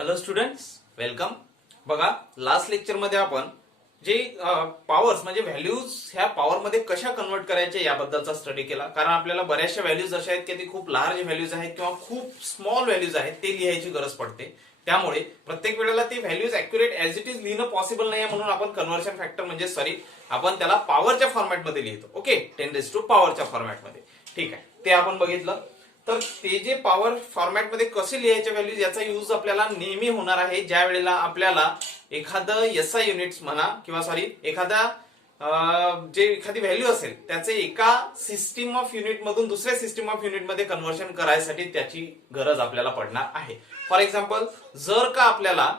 Hello students, welcome. बघा, last lecture मध्ये आपण जे पॉवर्स म्हणजे व्हॅल्यूज ह्या पॉवर मध्ये कशा कन्वर्ट करायचे याबद्दलचा स्टडी केला. कारण आपल्याला बऱ्याचशा व्हॅल्यूज अशा आहेत की ती खूप लार्ज व्हॅल्यूज आहेत किंवा खूप स्मॉल व्हॅल्यूज आहेत, ते लिहायची गरज पडते. त्यामुळे प्रत्येक वेळेला ती values accurate as it is लिहिणं पॉसिबल नाही आहे, म्हणून आपण कन्व्हर्शन फॅक्टर म्हणजे आपण त्याला पॉवरच्या फॉर्मॅटमध्ये लिहितो. ओके, 10 पॉवरच्या फॉर्मॅटमध्ये. ठीक आहे, ते आपण बघितलं. तर ते जे पॉवर फॉर्मॅट मध्ये कसे लिहायचे व्हॅल्यूज याचा यूज आपल्याला नेहमी होणार आहे, ज्या वेळेला आपल्याला एखादं एसआय युनिट्स म्हणा किंवा एखादी व्हॅल्यू असेल त्याचे एका सिस्टीम ऑफ युनिट मधून दुसऱ्या सिस्टीम ऑफ युनिट मध्ये कन्व्हर्शन करायसाठी त्याची गरज आपल्याला पडणार आहे. फॉर एक्झाम्पल, जर का आपल्याला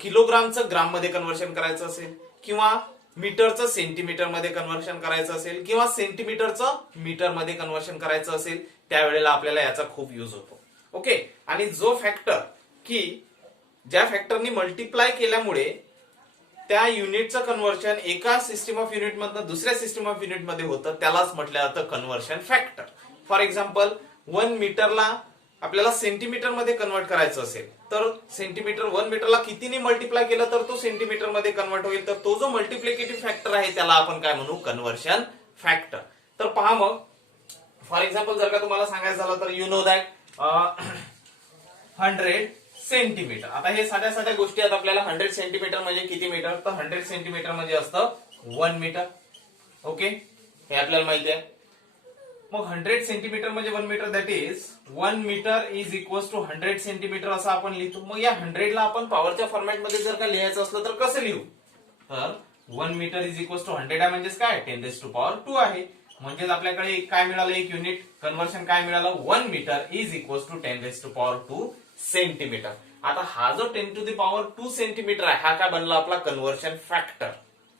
किलोग्रामचं ग्राम मध्ये कन्व्हर्शन करायचं असेल किंवा मीटरचं सेंटीमीटर मध्ये कन्व्हर्शन करायचं असेल किंवा सेंटीमीटरचं मीटर मध्ये कन्व्हर्शन करायचं असेल, त्यावेळेला आपल्याला याचा खूप युज होतो. ओके, आणि जो फॅक्टर की ज्या फॅक्टरनी मल्टिप्लाय केल्यामुळे त्या युनिटचं कन्व्हर्शन एका सिस्टीम ऑफ युनिट मधनं दुसऱ्या सिस्टीम ऑफ युनिट मध्ये होतं, त्यालाच म्हटलं जातं कन्व्हर्शन फॅक्टर. फॉर एक्झाम्पल, 1 मीटरला आपल्याला सेंटीमीटर मध्ये कन्वर्ट करायचं असेल तर 1 मीटरला कितीने मल्टिप्लाय केलं तर तो सेंटीमीटर मध्ये कन्वर्ट होईल. तर तो जो मल्टिप्लिकेटिव्ह फॅक्टर आहे त्याला आपण काय म्हणू? Conversion factor. तर पहा, मग फॉर एक्झाम्पल जर का तुम्हाला सांगायचं झालं तर यू नो दॅट 100 सेंटीमीटर. आता हे साध्या साध्या गोष्टी आहेत आपल्याला. 100 सेंटीमीटर म्हणजे किती मीटर? तर 100 सेंटीमीटर म्हणजे असतं 1 मीटर. ओके, हे आपल्याला माहिती आहे. मग 100 सेंटीमीटर म्हणजे 1 metre, that is 1 metre is equal to 100 centimetre असं आपण लिहितो. मग या 100 ला आपण पॉवरच्या फॉर्मॅट मध्ये जर का लिहायचं असलं तर कसं लिहू? तर 1 मीटर इज इक्वल टू 100 आहे म्हणजेच काय? 10⁻²² आहे. म्हणजेच आपल्याकडे काय मिळालं? एक युनिट कन्व्हर्शन काय मिळालं? 1 metre is equal to 10⁻² centimetre. आता हा जो 10⁻² सेंटीमीटर आहे हा काय बनला? आपला कन्व्हर्शन फॅक्टर.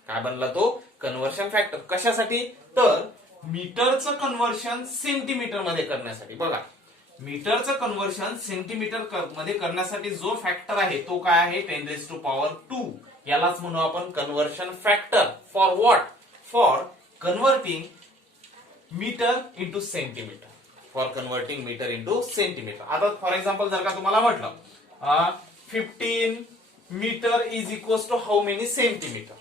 काय बनला तो? Conversion factor. कशासाठी? तर मीटरचं कन्व्हर्शन सेंटीमीटर मध्ये करण्यासाठी. बघा, मीटरचं कन्व्हर्शन सेंटीमीटर मध्ये करण्यासाठी जो फॅक्टर आहे तो काय आहे? 10⁻². यालाच म्हणू आपण conversion factor. For what? For converting metre into centimetre. For converting metre into centimetre. आता फॉर एक्झाम्पल जर का तुम्हाला म्हटलं 15 metre is equal to how many centimetre?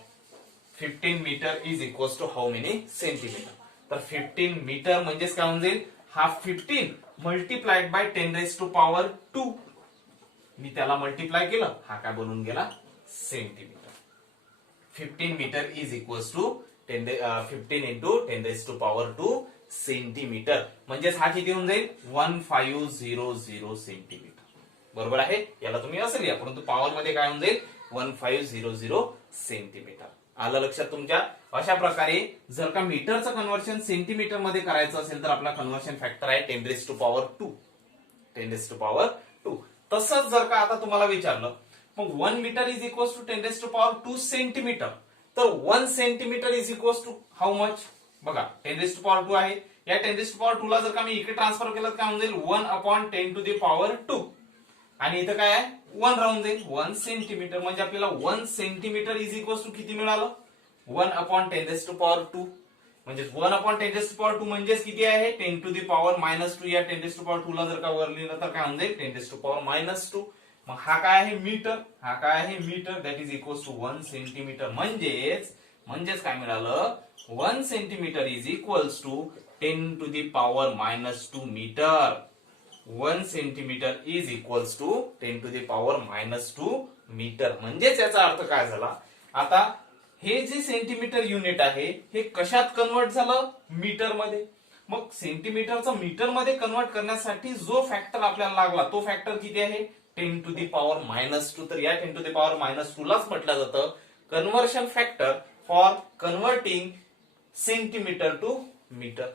15 metre is equal to how many centimetre? तर 15 मीटर म्हणजेच काय होऊन जाईल? हा 15 मल्टिप्लाइड बाय 10⁻². मी त्याला मल्टिप्लाय केलं, हा काय बनून गेला? Centimetre. 15 metre is equal to 15 into 10⁻² centimetre. म्हणजेच हा किती होऊन जाईल? 1500 सेंटीमीटर. बरोबर आहे? याला तुम्ही असं लिहा, परंतु पॉवर मध्ये काय होऊन जाईल? 1500 सेंटीमीटर. आलं लक्षात तुमच्या? अशा प्रकारे जर का मीटरचं कन्व्हर्शन सेंटीमीटर मध्ये करायचं असेल तर आपला कन्व्हर्शन फॅक्टर आहे 10⁻². 10⁻². तसंच जर का आता तुम्हाला विचारलं, मग 1 metre is equal to 10⁻² centimetre, तर 1 centimetre is equal to how much? बघा, 10⁻² आहे. या 10⁻² ला जर का मी इकडे ट्रान्सफर केलं तर काय होऊन जाईल? 1/10⁻². आणि इथं काय आहे? 1 राहून जाईल. 1 सेंटीमीटर म्हणजे आपल्याला 1 सेंटीमीटर इज इक्वल टू किती मिळालं? 1/10⁻². म्हणजे 1/10⁻² म्हणजेच किती आहे? 10⁻². या 10⁻² ला जर का वर लिहिलं तर काय होऊन जाईल? 10⁻². मग हा काय आहे? मीटर. हा काय आहे? Metre. That is equal to 1 centimetre. म्हणजेच काय मिळालं? 1 centimetre is equal to 10⁻² metre. 1 centimetre is equal to 10⁻² metre. म्हणजेच याचा अर्थ काय झाला? आता हे जे सेंटीमीटर युनिट आहे हे कशात कन्वर्ट झालं? मीटर मध्ये. मग सेंटीमीटरचं मीटर मध्ये कन्वर्ट करण्यासाठी जो फॅक्टर आपल्याला लागला तो फॅक्टर किती आहे? 10⁻². तर या 10⁻² लाच म्हटलं जातं conversion factor for converting centimetre to metre.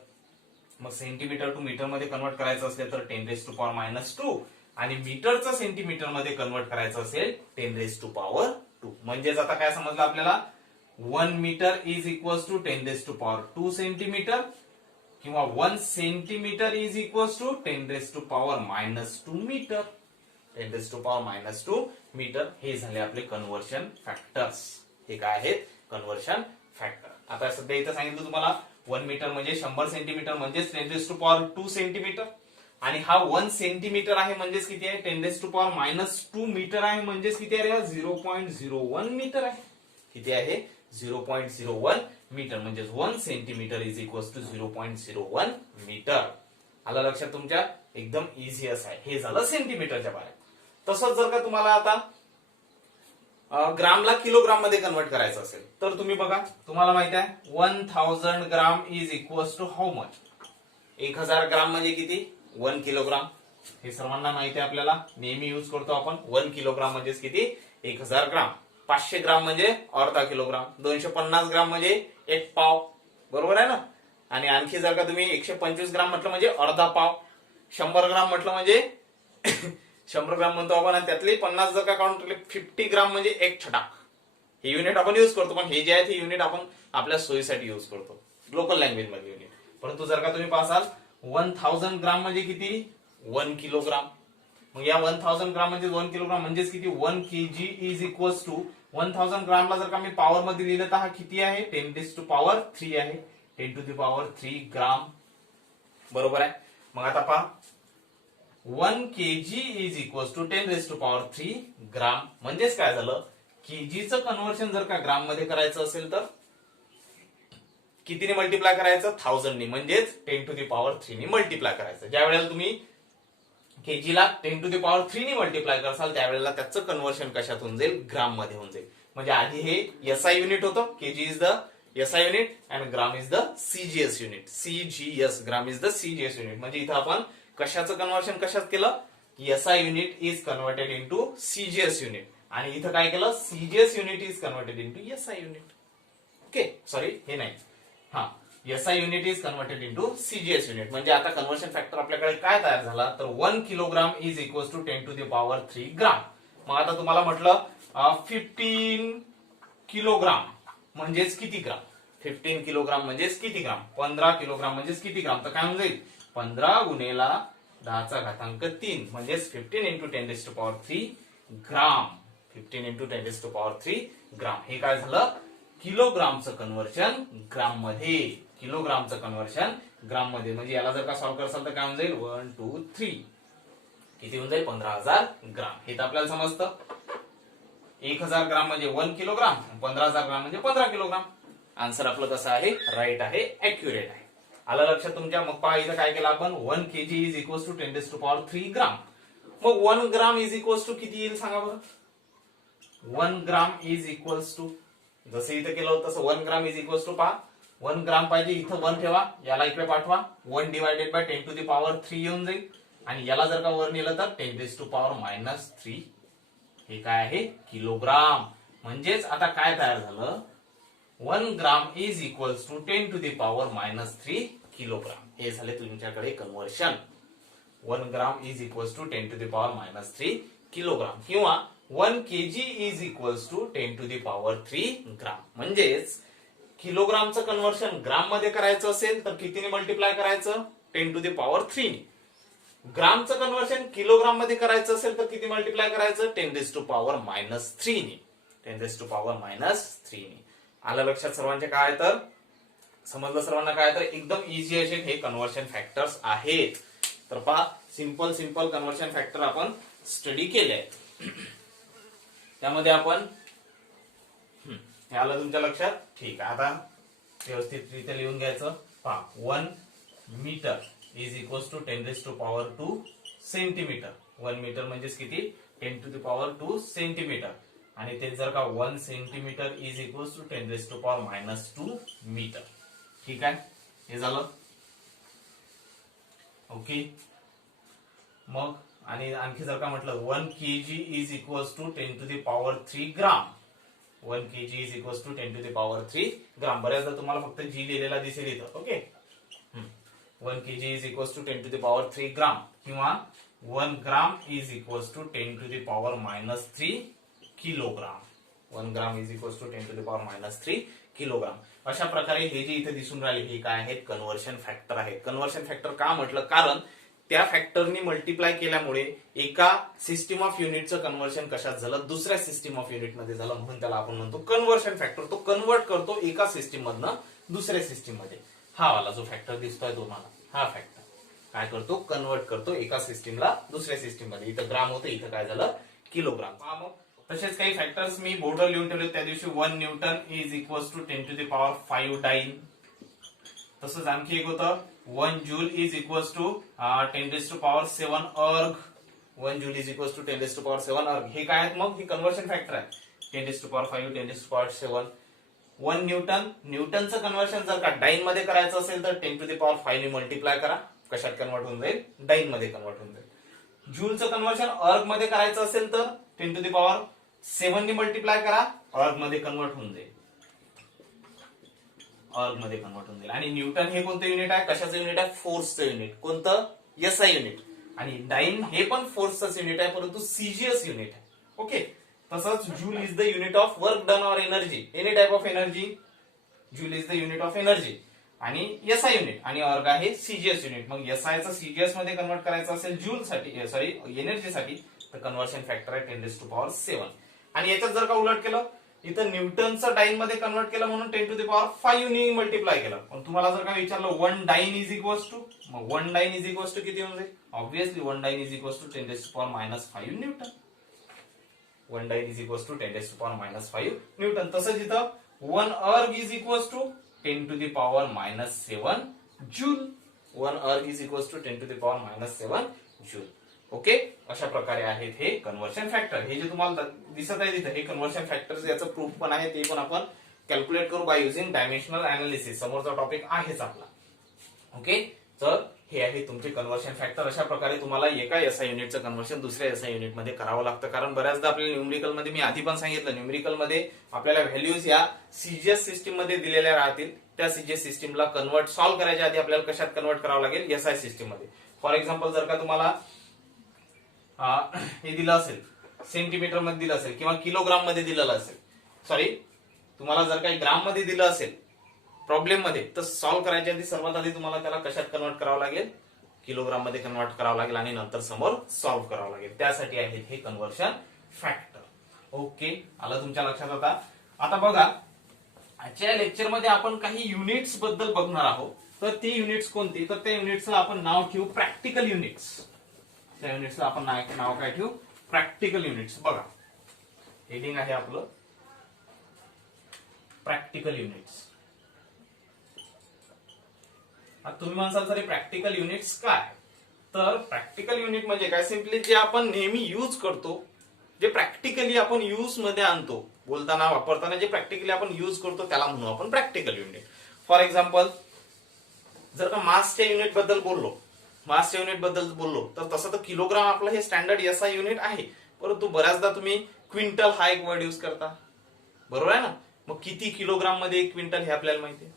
मग सेंटीमीटर टू मीटर मध्ये कन्वर्ट करायचं असेल तर 10⁻², आणि मीटरचं सेंटीमीटर मध्ये कन्वर्ट करायचं असेल 10⁻². म्हणजेच आता काय समजलं आपल्याला? 1 metre is equal to 10⁻² centimetre किंवा 1 centimetre is equal to 10⁻² metre. 10⁻² metre हे झाले आपले कन्व्हर्शन फॅक्टर्स. हे काय आहेत? Conversion factor. आता सध्या इथं सांगितलं तुम्हाला 1 मीटर म्हणजे 100 सेंटीमीटर म्हणजेच 10⁻² सेंटीमीटर. आणि हा 1 सेंटीमीटर आहे म्हणजेच किती आहे 10⁻⁻2 मीटर आहे म्हणजेच किती आहे 0.01 मीटर आहे. किती आहे 0.01 मीटर म्हणजेच 1 centimetre is equal to 0.01 metre. आलं लक्षात तुमच्या? एकदम इझी असं आहे. हे झालं सेंटीमीटरच्या बाहेर. तसंच जर का तुम्हाला आता ग्रामला किलोग्राम मध्ये कन्वर्ट करायचं असेल तर तुम्ही बघा, तुम्हाला माहित आहे 1000 gram is equal to how much. 1000 gram म्हणजे किती 1 किलोग्राम. हे सर्वांना माहिती आहे, आपल्याला नेहमी यूज करतो आपण. 1 किलोग्राम म्हणजे किती 1000 ग्राम. 500 ग्राम म्हणजे अर्धा किलोग्राम. 250 ग्राम म्हणजे एक पाव. बरोबर आहे ना. आणि आणखी जर का तुम्ही 125 ग्राम म्हटलं म्हणजे अर्धा पाव. 100 ग्राम म्हटलं म्हणजे 100 ग्राम म्हणतो आपण, आणि त्यातले 50 जर का काउंट केले 50 ग्राम म्हणजे एक छटाक. हे युनिट आपण युज करतो, पण हे जे आहे ते युनिट आपण आपल्या सोयीसाठी युज करतो, लोकल लँग्वेज मध्ये युनिट. परंतु जर का तुम्ही पाहाल 1000 ग्राम म्हणजे किती 1 किलोग्राम. मग या 1000 ग्राम म्हणजे 1 किलोग्राम म्हणजेच किती 1 kg इज इक्वल टू 1000 ग्रामला जर का मी पॉवर मध्ये लिहिलं तर हा किती आहे 10⁻³ आहे. 10⁻³ ग्राम. बरोबर आहे. मग आता पहा 1 kg is equal to 10⁻³ gram. म्हणजेच काय झालं, केजीचं कन्व्हर्शन जर का ग्राम मध्ये करायचं असेल तर कितीने मल्टिप्लाय करायचं 1000 ने, म्हणजेच 10⁻³ ने मल्टिप्लाय करायचं. ज्या वेळेला तुम्ही केजीला 10⁻³ ने मल्टिप्लाय करसाल त्यावेळेला त्याचं कन्व्हर्शन कशात होऊन जाईल ग्राम मध्ये होऊन जाईल. म्हणजे आधी हे एसआय युनिट होतं, KG is the SI unit and gram is the CGS unit. CGS gram is the CGS unit. म्हणजे इथं आपण कशाचं कन्व्हर्शन कशात केलं, SI unit is converted into CGS unit, आणि इथं काय केलं CGS unit is converted into SI unit. Okay, sorry हे नाही, हा SI unit is converted into CGS unit. म्हणजे आता कन्व्हर्शन फॅक्टर आपल्याकडे काय तयार झाला तर 1 किलोग्राम इज इक्वल टू 10⁻³ ग्राम. मग आता तुम्हाला म्हटलं 15 किलोग्राम म्हणजेच किती ग्राम. 15 किलोग्राम म्हणजेच किती ग्राम. 15 किलोग्राम म्हणजेच किती ग्राम. तर काय होऊन जाईल 15 गुणेला 10⁻³ म्हणजेच 15 इंटू 10⁻³ ग्राम. 15 इंटू 10⁻³ ग्राम. हे काय झालं किलोग्रामचं कन्व्हर्शन ग्राम मध्ये. किलोग्रामचं कन्व्हर्शन ग्राम मध्ये. म्हणजे याला जर का सॉल्व्ह करसाल तर काय होऊन जाईल 1 2 3 किती होऊन जाईल 15000 ग्राम. हे तर आपल्याला समजतं. 1000 ग्राम म्हणजे 1 किलोग्राम, 15000 ग्राम म्हणजे 15 किलोग्राम. आन्सर आपलं कसं आहे राईट आहे, ऍक्युरेट आहे. आलं लक्षात तुमच्या. मग पहा इथं काय केलं आपण 1 kg इज इक्वल टू 10⁻³ ग्राम. मग 1 ग्राम इज इक्वल टू किती येईल सांगा बरं. 1 ग्राम इज इक्वल टू जसं इथं केलं होतं तसं 1 ग्राम इज इक्वल टू पहा 1 ग्राम पाहिजे इथं 1 ठेवा, याला इकडे पाठवा 1 डिवायडेड बाय 10⁻³ येऊन जाईल, आणि याला जर का वर नेलं तर 10⁻³ हे काय आहे किलोग्राम. म्हणजेच आता काय तयार झालं 1 gram is equal to 10⁻³ kilogram. हे झाले तुमच्याकडे conversion. 1 gram is equal to 10⁻³ kilogram किंवा 1 kg is equal to 10⁻³ gram. म्हणजेच किलोग्रामचं कन्व्हर्शन ग्राम मध्ये करायचं असेल तर कितीने मल्टिप्लाय करायचं 10⁻³ ने. ग्रामचं कन्व्हर्शन किलोग्राम मध्ये करायचं असेल तर किती मल्टिप्लाय करायचं 10⁻³ ने. 10⁻³ ने. आलं लक्षात सर्वांचे काय तर समजलं सर्वांना काय तर एकदम इझी असे हे कन्व्हर्शन फॅक्टर्स आहेत. तर पहा सिंपल सिंपल कन्व्हर्शन फॅक्टर आपण स्टडी केले आहेत. त्यामध्ये आपण हे आलं तुमच्या लक्षात. ठीक आहे, आता व्यवस्थितरित्या लिहून घ्यायचं. पहा 1 metre is equal to 10⁻² centimetre. 1 metre म्हणजेच किती 10⁻² सेंटीमीटर, आणि ते जर का 1 centimetre is equal to 10⁻² metre. ठीक आहे, हे झालं. ओके, मग आणि आणखी जर का म्हटलं 1 kg is equal to 10⁻³ gram. 1 kg is equal to 10⁻³ gram. बऱ्याचदा तुम्हाला फक्त जी लिहिलेला दिसेल इथं. Okay, 1 kg is equal to 10⁻³ gram किंवा 1 gram is equal to 10⁻³ kilogram. 1 gram is equal to 10⁻³ kilogram. अशा प्रकारे हे जे इथे दिसून राहिले हे काय आहेत कन्व्हर्शन फॅक्टर आहेत. कन्व्हर्शन फॅक्टर का म्हटलं कारण त्या फॅक्टरनी मल्टिप्लाय केल्यामुळे एका सिस्टीम ऑफ युनिटचं कन्व्हर्शन कशात झालं दुसऱ्या सिस्टीम ऑफ युनिट मध्ये झालं, म्हणून त्याला आपण म्हणतो कन्व्हर्शन फॅक्टर. तो कन्वर्ट करतो एका सिस्टीम मधनं दुसऱ्या सिस्टीम मध्ये. हा वाला जो फॅक्टर दिसतोय तुम्हाला हा फॅक्टर काय करतो, कन्वर्ट करतो एका सिस्टीमला दुसऱ्या सिस्टीम मध्ये. इथं ग्राम होतं, इथं काय झालं, किलोग्राम. मग तसेच काही फॅक्टर्स मी बोर्डवर लिहून ठेवले त्या दिवशी. 1 newton is equal to 10⁵ dyne. तसंच आणखी एक होतं 1 जूल इज इक्वल टू 10⁷ अर्ग. 1 जूल इज इक्वल टू 10⁷ अर्ग. हे काय आहेत मग, हे कन्व्हर्शन फॅक्टर आहे. 10⁵, 10⁷. 1 न्यूटन, न्यूटनचं कन्व्हर्शन जर का डाईन मध्ये करायचं असेल तर 10⁵ ने मल्टिप्लाय करा. कशात कन्वर्ट होऊन जाईल, डाईन मध्ये कन्वर्ट होऊन जाईल. जूलचं कन्व्हर्शन अर्ग मध्ये करायचं असेल तर 10⁷ ने मल्टिप्लाय करा, अर्ग मध्ये कन्वर्ट होऊन जाईल. अर्ग मध्ये कन्वर्ट होऊन जाईल. आणि न्यूटन हे कोणतं युनिट आहे, कशाचं युनिट आहे, फोर्सचं युनिट. कोणतं, एसआय युनिट. आणि डाईन हे पण फोर्सचं युनिट आहे, परंतु सीजीएस युनिट आहे. ओके. तसंच joule is the unit of work done or energy, any type of energy. Joule is the unit of energy आणि एसआय युनिट. आणि अर्ग आहे सीजीएस युनिट. मग एसआय चं सीजीएस मध्ये कन्वर्ट करायचं असेल जूल साठी, सॉरी एनर्जी साठी, तर कन्व्हर्शन फॅक्टर आहे 10⁷. आणि याच्यात जर का उलट केलं, इथं न्यूटनचं डाईन मध्ये कन्वर्ट केलं म्हणून 10⁵ ने मल्टिप्लाय केलं. पण तुम्हाला जर का विचारलं 1 डाईन इज इक्वल टू, मग 1 डाईन इज इक्वल टू किती होऊन जाईल, obviously 1 dyne is equal to 10⁻⁵ newton. 1 dyne is equal to 10⁻⁵ newton. तसंच इथं 1 erg is equal to 10⁻⁷ joule. 1 erg is equal to 10⁻⁷ joule. Okay. अशा प्रकारे आहेत हे कन्व्हर्शन फॅक्टर. हे जे तुम्हाला दिसत आहे तिथे, हे कन्व्हर्शन फॅक्टर, याचं प्रूफ पण आहे, ते पण आपण कॅल्क्युलेट करू बाय युझिंग डायमेन्शनल अनालिसिस. समोरचा टॉपिक आहेच आपला. ओके. तर हे आहे तुमचे कन्व्हर्शन फॅक्टर. अशा प्रकारे तुम्हाला एका एसआय युनिटचं कन्व्हर्शन दुसऱ्या एसआय युनिट मध्ये करावं लागतं. कारण बऱ्याचदा आपल्याला न्यूमेरिकल मध्ये, मी आधी पण सांगितलं, न्यूमेरिकल मध्ये आपल्याला व्हॅल्यूज या सीजीएस सिस्टीम मध्ये दिलेल्या राहतील. त्या सीजीएस सिस्टीमला कन्वर्ट, सॉल्व्ह करायच्या आधी आपल्याला कशात कन्वर्ट करावं लागेल, एसआय सिस्टीम मध्ये. फॉर एक्झाम्पल, जर का तुम्हाला हे दिलं असेल, सेंटीमीटर मध्ये दिलं असेल किंवा किलोग्राम मध्ये दिलेलं असेल, सॉरी तुम्हाला जर काही ग्राम मध्ये दिलं असेल प्रॉब्लेम मध्ये, तर सॉल्व्ह करायच्या आधी सर्वात आधी तुम्हाला त्याला कशात कन्वर्ट करावं लागेल, किलोग्राम मध्ये कन्वर्ट करावं लागेल आणि नंतर समोर सॉल्व्ह करावं लागेल. त्यासाठी आहेत हे कन्व्हर्शन फॅक्टर. ओके. आलं तुमच्या लक्षात आता. आता बघा, आजच्या लेक्चर मध्ये आपण काही युनिट्स बद्दल बघणार आहोत. तर ती युनिट्स कोणती, तर त्या युनिट्सला आपण नाव ठेवू प्रॅक्टिकल युनिट्स. त्या युनिट्सला आपण नाव काय ठेवू, प्रॅक्टिकल युनिट्स. बघा, हेडिंग आहे आपलं प्रॅक्टिकल युनिट्स. आता तुम्ही म्हणसाल सर प्रॅक्टिकल युनिट्स काय, तर प्रॅक्टिकल युनिट म्हणजे काय, सिम्पली जे आपण नेहमी यूज करतो, जे प्रॅक्टिकली आपण यूज मध्ये आणतो, बोलताना वापरताना जे प्रॅक्टिकली आपण यूज करतो त्याला म्हणू आपण प्रॅक्टिकल युनिट. फॉर एक्झाम्पल, जर का मासच्या युनिट बद्दल बोललो, तर तसं तर किलोग्राम आपलं हे स्टँडर्ड एसआय युनिट आहे. परंतु बऱ्याचदा तुम्ही क्विंटल हा एक वर्ड युज करता, बरोबर आहे ना. मग किती किलोग्राम मध्ये 1 क्विंटल हे आपल्याला माहिती आहे.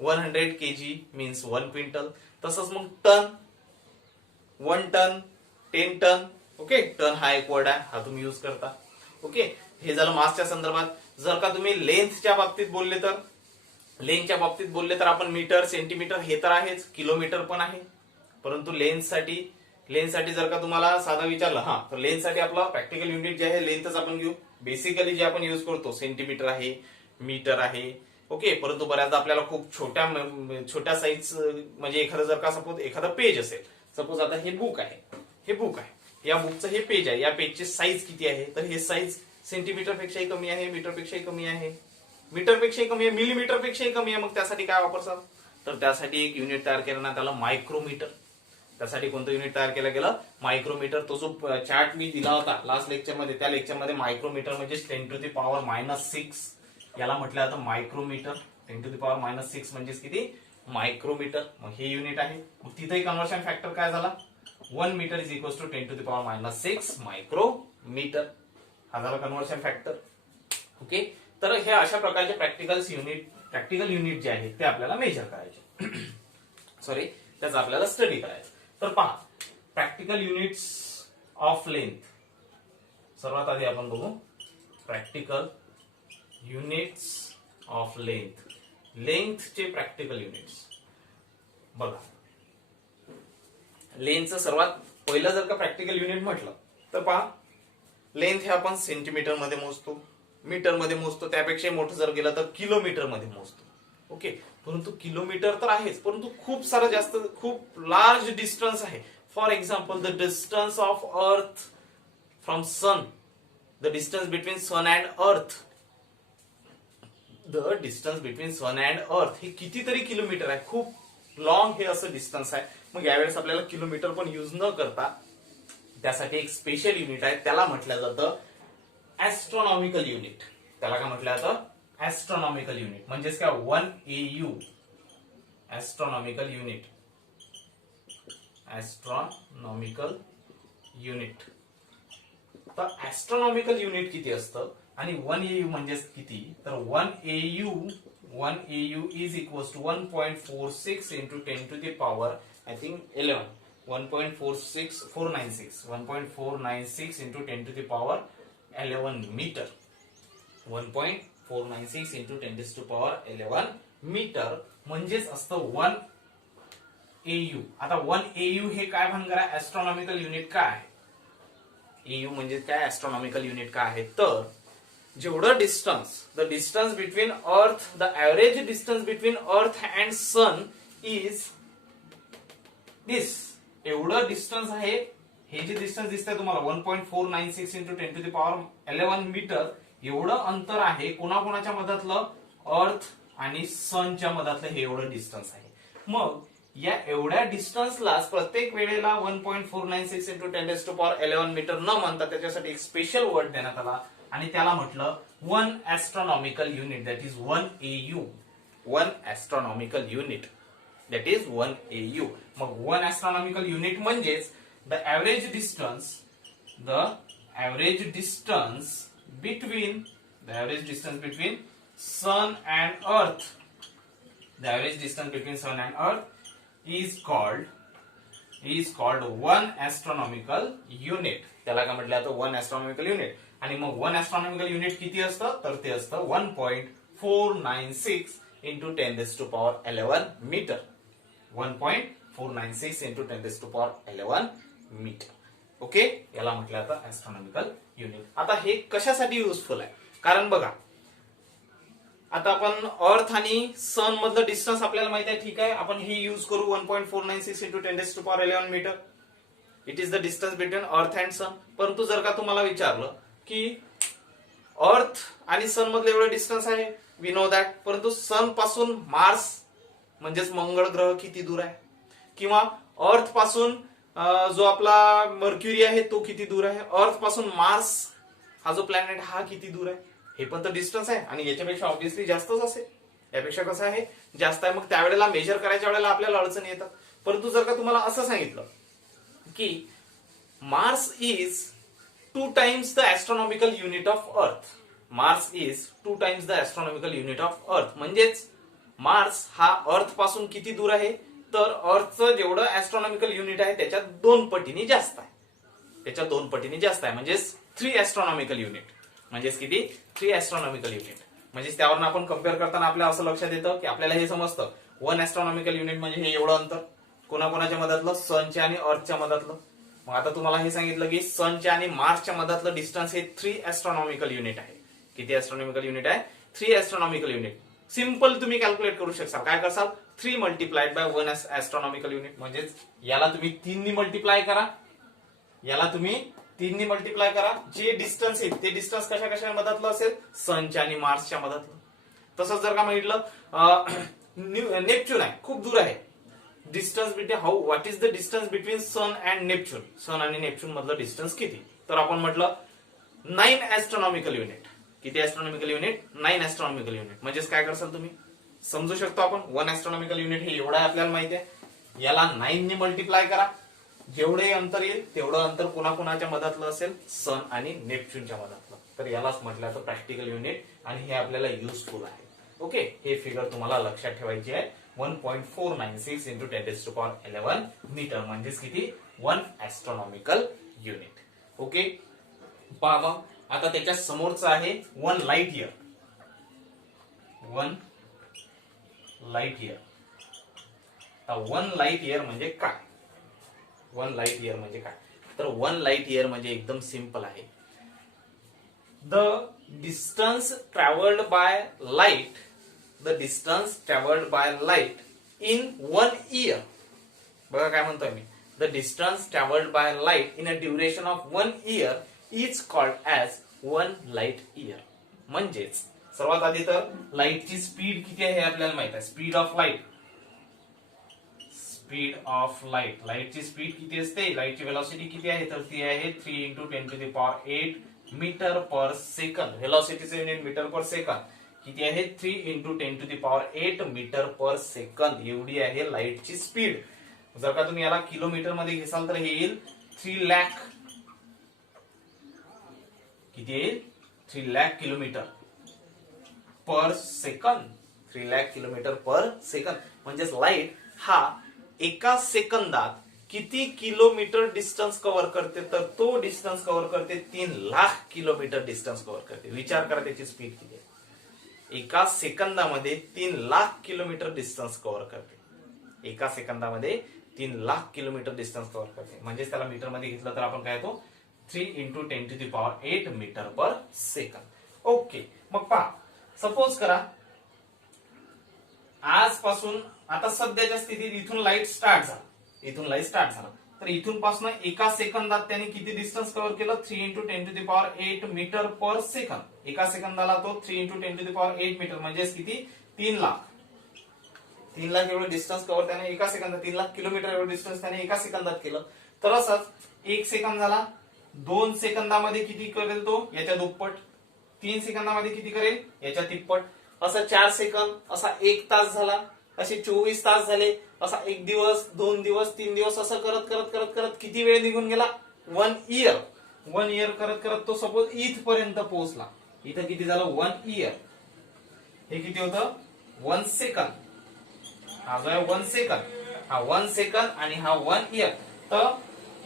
100 kg मीन्स 1 क्विंटल. तसंच मग ton, 1 ton, 10 ton. Okay. Ton हा एक वर्ड आहे, हा तुम्ही युज करता. ओके. हे झालं मासच्या संदर्भात. जर का तुम्ही लेंथच्या बाबतीत बोलले तर आपण मीटर, सेंटीमीटर हे तर आहेच, किलोमीटर पण आहे. परंतु लेंथसाठी जर का तुम्हाला साधा विचारलं, तर लेंथसाठी आपलं प्रॅक्टिकल युनिट जे आहे लेंथच आपण घेऊ. बेसिकली जे आपण युज करतो सेंटीमीटर आहे, मीटर आहे. ओके. परंतु बऱ्याचदा आपल्याला खूप छोट्या साईज, म्हणजे एखादं जर का सपोज एखादं पेज असेल, सपोज आता हे बुक आहे, या बुकचं हे पेज आहे, या पेजची साईज किती आहे, तर हे साईज सेंटीमीटर पेक्षाही कमी आहे, मीटर पेक्षाही कमी आहे, मिलीमीटर पेक्षाही कमी आहे. मग त्यासाठी काय वापरसाल, तर त्यासाठी एक युनिट तयार केलं ना, त्याला मायक्रोमीटर. त्यासाठी कोणतं युनिट तयार केलं गेलं, मायक्रोमीटर. तो जो चार्ट मी दिला होता लास्ट लेक्चरमध्ये, त्या लेक्चरमध्ये मायक्रोमीटर म्हणजे 10⁻⁶ याला म्हटलं जातं मायक्रोमीटर. 10⁻⁶ म्हणजेच किती, मायक्रोमीटर. मग हे युनिट आहे. मग तिथेही कन्व्हर्शन फॅक्टर काय झाला, 1 metre is equal to 10⁻⁶ micrometre. हा झाला कन्व्हर्शन फॅक्टर. ओके. तर हे अशा प्रकारचे प्रॅक्टिकल युनिट जे आहेत ते आपल्याला मेजर करायचे, सॉरी त्याचा आपल्याला स्टडी करायचं. तर पहा, प्रॅक्टिकल युनिट्स ऑफ लेंथ. सर्वात आधी आपण बघू प्रॅक्टिकल युनिट्स ऑफ लेंथचे प्रॅक्टिकल युनिट्स. बघा, लेंथचं सर्वात पहिलं जर का प्रॅक्टिकल युनिट म्हटलं तर पहा, लेंथ हे आपण सेंटीमीटर मध्ये मोजतो, मीटर मध्ये मोजतो, त्यापेक्षा मोठं जर गेलं तर किलोमीटर मध्ये मोजतो. ओके, परंतु किलोमीटर तर आहेच, परंतु खूप सारा जास्त खूप लार्ज डिस्टन्स आहे. For example the distance of earth from sun, the distance between sun and earth, the distance between sun and earth हे कितीतरी किलोमीटर आहे, खूप लॉंग हे असं डिस्टन्स आहे. मग यावेळेस आपल्याला किलोमीटर पण यूज न करता त्यासाठी एक स्पेशल युनिट आहे, त्याला म्हटलं जातं ऍस्ट्रॉनॉमिकल युनिट. त्याला काय म्हटलं जातं? ऍस्ट्रॉनॉमिकल युनिट. म्हणजेच काय? 1 AU, ऍस्ट्रॉनॉमिकल युनिट. ऍस्ट्रॉनॉमिकल युनिट. तर ऍस्ट्रॉनॉमिकल युनिट किती असतं आणि 1 AU म्हणजे किती? तर 1 AU is equals to 1.46 into 10 to the power I think 11. 1.496 into 10 to the power 11 meter. 1.496 into 10 to the power 11 metre म्हणजेच असतं 1 AU. आता 1 AU हे काय भानगड आहे? ऍस्ट्रॉनॉमिकल युनिट काय आहे? AU म्हणजे काय? ऍस्ट्रॉनॉमिकल युनिट काय आहे? तर जेवढं distance, the distance between earth, the average distance between earth and sun is this. एवढं डिस्टन्स आहे. हे जे डिस्टन्स दिसतंय तुम्हाला 1.496 into 10 to the power 11 metre, एवढं अंतर आहे कोणाकोणाच्या मधातलं? अर्थ आणि सनच्या मधातलं हे एवढं डिस्टन्स आहे. मग या एवढ्या डिस्टन्सला प्रत्येक वेळेला 1.496 इंटू 10 टू पॉवर 11 मीटर न म्हणता त्याच्यासाठी एक स्पेशल वर्ड देण्यात आला आणि त्याला म्हटलं 1 astronomical unit, that is 1 AU. 1 astronomical unit, that is 1 AU. मग 1 astronomical unit म्हणजेच the average distance between sun and earth, the average distance between sun and earth is called 1 astronomical unit. त्याला काय म्हटलं जातं? 1 astronomical unit. आणि मग 1 astronomical unit किती असतं? तर ते असतं 1.496 into 10 to power 11 metre. 1.496 into 10 to power 11 metre. Okay, याला म्हटलं जातं ऍस्ट्रॉनॉमिकल युनिट. आता हे कशासाठी युजफुल आहे? कारण बघा, आता आपण अर्थ आणि सन मधलं डिस्टन्स आपल्याला माहिती आहे, ठीक आहे, आपण हे यूज करू 1.496 into 10 to power 11 metre. It is the distance between earth and sun. परंतु जर का तुम्हाला विचारलं की अर्थ आणि सन मधलं एवढं डिस्टन्स आहे, वी नो दॅट, परंतु सन पासून मार्स म्हणजेच मंगळ ग्रह किती दूर आहे, किंवा अर्थ पासून जो आपला मर्क्युरी आहे तो किती दूर आहे, अर्थ पासून मार्स हा जो प्लॅनेट हा किती दूर आहे, हे पण तर डिस्टन्स आहे आणि याच्यापेक्षा ऑब्व्हियसली जास्तच असेल. यापेक्षा कसं आहे? जास्त आहे. मग त्यावेळेला मेजर करायच्या वेळेला आपल्याला अडचणी येतात. परंतु जर का तुम्हाला असं सांगितलं की Mars is 2 times the astronomical unit of Earth, Mars is 2 times the astronomical unit of Earth, म्हणजेच मार्स हा अर्थ पासून किती दूर आहे? तर अर्थचं जेवढं ऍस्ट्रॉनॉमिकल युनिट आहे त्याच्या 2 पटीने जास्त आहे. त्याच्या 2 पटीने जास्त आहे, म्हणजेच 3 ऍस्ट्रॉनॉमिकल युनिट. म्हणजेच किती? 3 ऍस्ट्रॉनॉमिकल युनिट. म्हणजेच त्यावरून आपण कम्पेअर करताना आपल्याला असं लक्षात येतं की आपल्याला हे समजतं 1 ऍस्ट्रॉनॉमिकल युनिट म्हणजे हे एवढं अंतर कोणाकोणाच्या मधातलं? सनच्या आणि अर्थच्या मधातलं. मग आता तुम्हाला हे सांगितलं की सनच्या आणि मार्सच्या मधातलं डिस्टन्स हे 3 ऍस्ट्रॉनॉमिकल युनिट आहे. किती ऍस्ट्रॉनॉमिकल युनिट आहे? 3 ऍस्ट्रॉनॉमिकल युनिट. सिंपल तुम्ही कॅल्क्युलेट करू शकता. काय करसाल? 3 मल्टिप्लाइड बाय 1 ऍस्ट्रॉनॉमिकल युनिट. म्हणजेच याला तुम्ही 3 ने मल्टिप्लाय करा, याला तुम्ही 3 ने मल्टिप्लाय करा. जे डिस्टन्स आहे ते डिस्टन्स कशा कशा मधातलं असेल? सनच्या आणि मार्सच्या मधातलं. तसंच जर का म्हटलं नेपच्यून आहे, खूप दूर आहे. Distance between what is the distance between sun and Neptune, sun आणि नेपच्यून मधलं डिस्टन्स किती? तर आपण म्हटलं 9 ऍस्ट्रॉनॉमिकल युनिट. किती ऍस्ट्रॉनॉमिकल युनिट? 9 ऍस्ट्रॉनॉमिकल युनिट. म्हणजेच काय करसाल तुम्ही? समजू शकतो आपण 1 ऍस्ट्रॉनॉमिकल युनिट हे एवढं आहे आपल्याला माहिती आहे. याला 9 ने मल्टिप्लाय करा. जेवढे अंतर येईल तेवढं अंतर कोणाकोणाच्या मधातलं असेल? सन आणि नेपच्यूनच्या मधातलं. तर यालाच म्हटलं जातं प्रॅक्टिकल युनिट आणि हे आपल्याला युजफुल आहे. ओके, हे फिगर तुम्हाला लक्षात ठेवायची आहे. 1.496 इंटू 10 टू पॉवर 11 मीटर म्हणजेच किती? 1 ऍस्ट्रॉनॉमिकल युनिट. ओके, पहा आता त्याच्या समोरचं आहे 1 light year. 1 light year. 1 light year म्हणजे काय? 1 लाईट इयर म्हणजे काय? तर 1 लाईट इयर म्हणजे एकदम सिंपल आहे. The distance travelled by light the distance travelled by light in 1 year. बघा काय म्हणतोय मी, the distance travelled by light in a duration of 1 year is called as 1 light year. म्हणजेच सर्वात आधी तर लाईटची स्पीड किती आहे हे आपल्याला माहित आहे. Speed of light, speed of light, लाईटची स्पीड किती असते, लाईटची वेलॉसिटी किती आहे, तर ती आहे 3 × 10⁸ मीटर पर सेकंद. व्हेलॉसिटीचे युनिट मीटर पर सेकंद. किती आहे, 3 × 10⁸ मीटर पर सेकंद एवढी आहे लाईटची स्पीड. जर का तुम्ही याला किलोमीटर मध्ये घेसाल तर हे येईल 3 लाख. किती येईल, 3 lakh kilometre per second. 3 lakh kilometre per second. म्हणजेच लाईट हा एका सेकंदात किती किलोमीटर डिस्टन्स कव्हर करते, तर तो डिस्टन्स कव्हर करते 3 लाख किलोमीटर डिस्टन्स कव्हर करते. विचार करा त्याची स्पीड किती आहे. एका सेकंदामध्ये 3 लाख किलोमीटर डिस्टन्स कव्हर करते. एका सेकंदामध्ये 3 लाख किलोमीटर डिस्टन्स कव्हर करते. म्हणजे त्याला मीटर मध्ये घेतलं तर आपण काय येतो, 3 × 10⁸ मीटर पर सेकंद. ओके, मग पहा, सपोज करा आजपासून आता सध्याच्या स्थितीत इथून लाईट स्टार्ट झाला, इथून लाईट स्टार्ट झाला, तर इथून पासून एका सेकंदात त्याने किती डिस्टन्स कव्हर केलं, 3 × 10⁸ मीटर पर सेकंद. एका सेकंदाला तो 3 × 10⁸ मीटर म्हणजेच किती, 3 लाख. 3 लाख एवढं डिस्टन्स कव्हर त्याने एका सेकंदात, 3 लाख किलोमीटर एवढं डिस्टन्स त्याने एका सेकंदात केलं. तर असंच 1 सेकंद झाला, 2 सेकंदामध्ये किती करेल तो, याच्या दुप्पट. 3 सेकंदामध्ये किती करेल, याच्या तिप्पट. असं 4 सेकंद, असा 1 तास झाला, असे 24 तास झाले, असा 1 दिवस, 2 दिवस, 3 दिवस, असं करत करत करत करत किती वेळ निघून गेला, 1 इयर. 1 इयर करत करत तो सपोज इथपर्यंत पोहोचला. इथं किती झालं, 1 इयर. हे किती होतं, 1 सेकंद. हा जो आहे 1 सेकंद, हा 1 सेकंद आणि हा 1 इयर. तर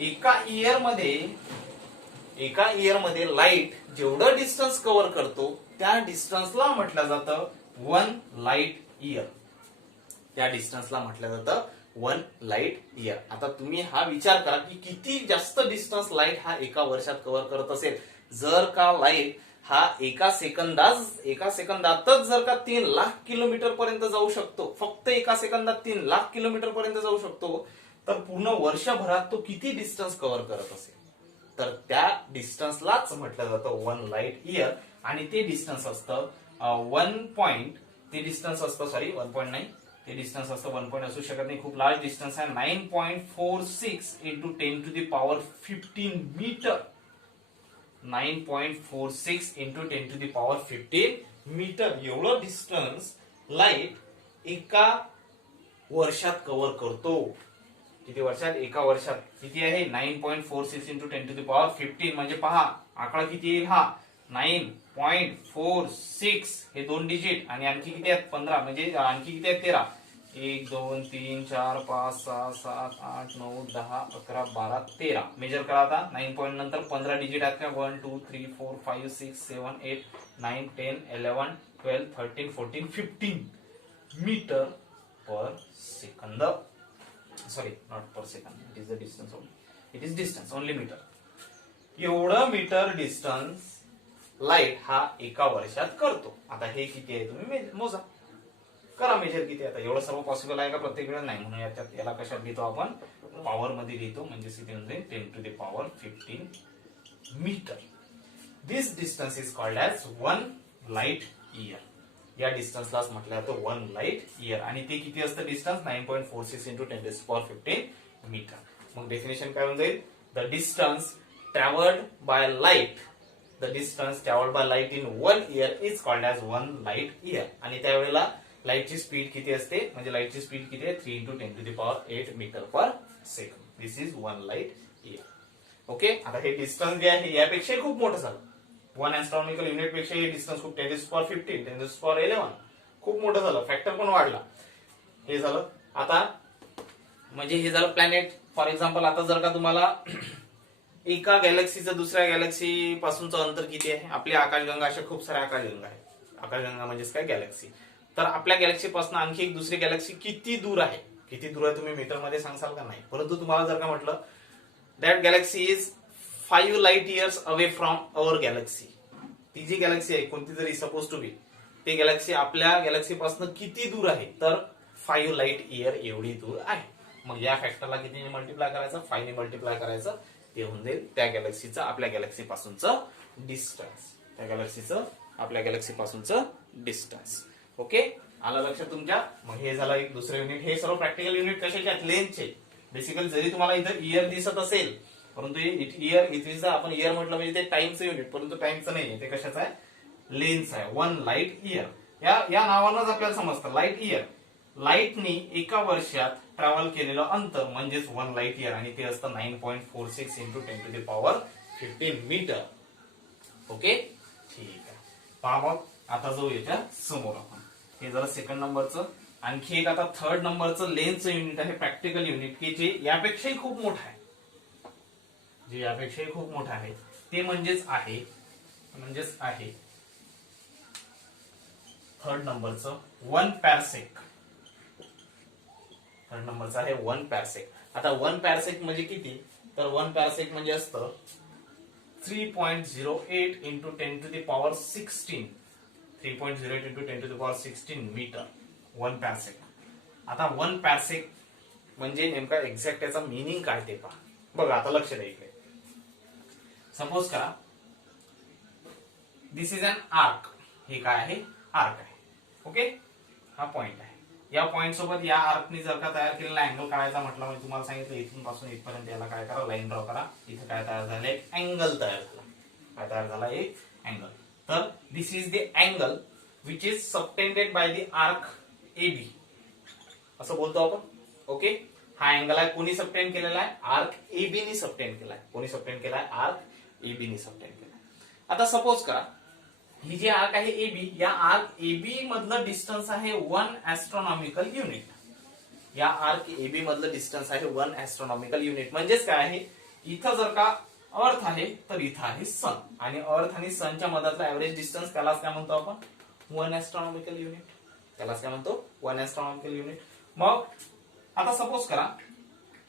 एका इयर मध्ये लाईट जेवढं डिस्टन्स कव्हर करतो त्या डिस्टन्सला म्हटलं जातं 1 लाईट इयर. त्या डिस्टन्सला म्हटलं जातं 1 लाईट इयर. आता तुम्ही हा विचार करा की किती जास्त डिस्टन्स लाईट हा एका वर्षात कव्हर करत असेल. जर का लाईट हा एका सेकंदातच जर का 3 लाख किलोमीटर पर्यंत जाऊ शकतो, फक्त एका सेकंदात 3 लाख किलोमीटर पर्यंत जाऊ शकतो, तर पूर्ण वर्षभरात तो किती डिस्टन्स कव्हर करत असेल. तर त्या डिस्टन्सलाच म्हटलं जातं 1 लाईट इयर. आणि ते डिस्टन्स असतं 1 पॉइंट, ते डिस्टन्स असतं, सॉरी 1 पॉइंट नाही, ते डिस्टन्स असतं 1 पॉइंट असू शकत नाही, खूप लार्ज डिस्टन्स आहे. 9.46 × 10⁻15 मीटर. 9.46 × 10⁻15 मीटर एवढं डिस्टन्स लाईट एका वर्षात कव्हर करतो. किती वर्षात, एका वर्षात. किती आहे, 9.46 × 10⁻15. म्हणजे पहा आकडा किती येईल, हा 9.46, हे 2 डिजिट आणि आणखी किती आहेत, 15, म्हणजे आणखी किती आहेत, 13. 1 2 3 4 5 6 7 8 9 10 11 12 13. मेजर करा आता. 9 पॉइंट नंतर 15 डिजिट आहेत का, 1 2 3 4 5 6 7 8 9 10 11 12 13 14 15 metre per second. Sorry, not per second, it is the distance only. It is distance only metre. एवढं मीटर डिस्टन्स लाईट हा एका वर्षात करतो. आता हे किती आहे तुम्ही मोजा, करा मेजर किती. आता एवढं सर्व पॉसिबल आहे का प्रत्येक वेळेला, नाही. म्हणून याच्यात याला कशात घेतो आपण, पॉवर मध्ये घेतो. म्हणजे किती म्हणजे 10⁻15 metre. This distance is called as 1 light year. या डिस्टन्सलाच म्हटलं जातं 1 लाईट इयर. आणि ते किती असतं डिस्टन्स, 9.46 × 10⁻15 मीटर. मग डेफिनेशन काय होऊन जाईल, the distance travelled by light, the distance travelled by light in 1 year is called as 1 light year. आणि त्यावेळेला लाईटची स्पीड किती असते, म्हणजे लाईटची स्पीड किती आहे, 3 × 10⁸ metre per second. This is 1 light year. Okay, आता हे डिस्टन्स जे आहे यापेक्षा खूप मोठं झालं. 1 ऍस्ट्रॉनॉमिकल युनिट पेक्षा हे डिस्टन्स खूप 10⁻15 10⁻11 खूप मोठं झालं, फॅक्टर पण वाढला. हे झालं. आता म्हणजे हे झालं प्लॅनेट. फॉर एक्झाम्पल आता जर का तुम्हाला एका गॅलेक्सीचं दुसऱ्या गॅलेक्सी पासूनचं अंतर किती आहे, आपली आकाशगंगा, अशा खूप साऱ्या आकाशगंगा आहेत. आकाशगंगा म्हणजेच काय, गॅलेक्सी. तर आपल्या गॅलेक्सी पासून आणखी एक दुसरी गॅलेक्सी किती दूर आहे, किती दूर आहे तुम्ही मीटर मध्ये सांगसाल का, नाही. परंतु तुम्हाला जर का म्हटलं that Galaxy is 5 light years away from our Galaxy, ती जी गॅलेक्सी आहे कोणती तरी, सपोज टू बी ते गॅलॅक्सी आपल्या गॅलॅक्सी पासून किती दूर आहे, तर 5 लाईट इयर एवढी दूर आहे. मग या फॅक्टरला कितीने मल्टिप्लाय करायचं, 5 ने मल्टिप्लाय करायचं, ते होऊन जाईल त्या गॅलॅक्सीचं आपल्या गॅलॅक्सी पासूनचं डिस्टन्स, त्या गॅलॅक्सीचं आपल्या गॅलॅक्सी पासूनचं डिस्टन्स. ओके, आलं लक्षात तुमच्या. मग हे झालं एक दुसरं युनिट. हे सर्व प्रॅक्टिकल युनिट कशाचे आहेत, लेंथचे. बेसिकली जरी तुम्हाला इथं इयर दिसत असेल, परंतु इयर इथं आपण इयर म्हटलं म्हणजे ते टाइमचं युनिट, परंतु टाइमचं नाही, ते कशाचं आहे, लेन्स आहे. 1 लाईट इयर या नावानंच आपल्याला समजतं लाईट इयर. लाईटनी एका वर्षात ट्रॅव्हल केलेलं अंतर म्हणजेच 1 लाईट इयर, आणि ते असतं 9.46 इंटू 10⁻15 मीटर. ओके, ठीक आहे. पहा मग आता जाऊ याच्या समोर आपण. हे जरा सेकंड नंबरचं. आणखी एक आता थर्ड नंबरचं लेन्सचं युनिट आहे, प्रॅक्टिकल युनिट, की जे यापेक्षाही खूप मोठं आहे, जे यापेक्षाही खूप मोठं आहे, ते म्हणजेच आहे थर्ड नंबरचं 1 पॅरसेक. थर्ड नंबरचं आहे 1 पॅरसेक. आता 1 पॅरसेक म्हणजे किती, तर 1 पॅरसेक म्हणजे असतं 3.08 इंटू 10⁻16 3.08 इंटू 10⁻16 मीटर 1 पॅरसेक. आता 1 पॅरसेक म्हणजे नेमका एक्झॅक्ट याचा मिनिंग काय ते पहा. बघा आता लक्ष द्या इकडे. सपोज करा दिस इज अन आर्क. हे काय आहे, आर्क आहे. ओके, हा पॉइंट आहे. या पॉइंट सोबत या आर्कनी जर का तयार केलेला अँगल काढायचा म्हटलं, म्हणजे तुम्हाला सांगितलं इथून पासून इथपर्यंत याला काय करा, लाईन ड्रॉ करा. इथे काय तयार झालं, एक अँगल तयार झाला. काय तयार झाला, एक अँगल. तर this is the angle which is subtended by the arc AB असं बोलतो आपण. ओके, हा अँगल आहे, कोणी सबटेंड केलेला आहे, आर्क AB नी सबटेंड केलाय. कोणी सबटेंड केलाय, आर्क AB नी सबटेंड केलाय. आता सपोज करा ही जी आर्क आहे AB, या आर्क AB मधलं डिस्टन्स आहे 1 ऍस्ट्रॉनॉमिकल युनिट. या आर्क AB मधलं डिस्टन्स आहे 1 ऍस्ट्रॉनॉमिकल युनिट. म्हणजेच काय आहे, इथं जर का अर्थ आहे तर इथं आहे सन, आणि अर्थ आणि सनच्या मधातला ऍव्हरेज डिस्टन्स त्यालाच काय म्हणतो आपण, 1 ऍस्ट्रॉनॉमिकल युनिट. त्यालाच काय म्हणतो, 1 ऍस्ट्रॉनॉमिकल युनिट. मग आता सपोज करा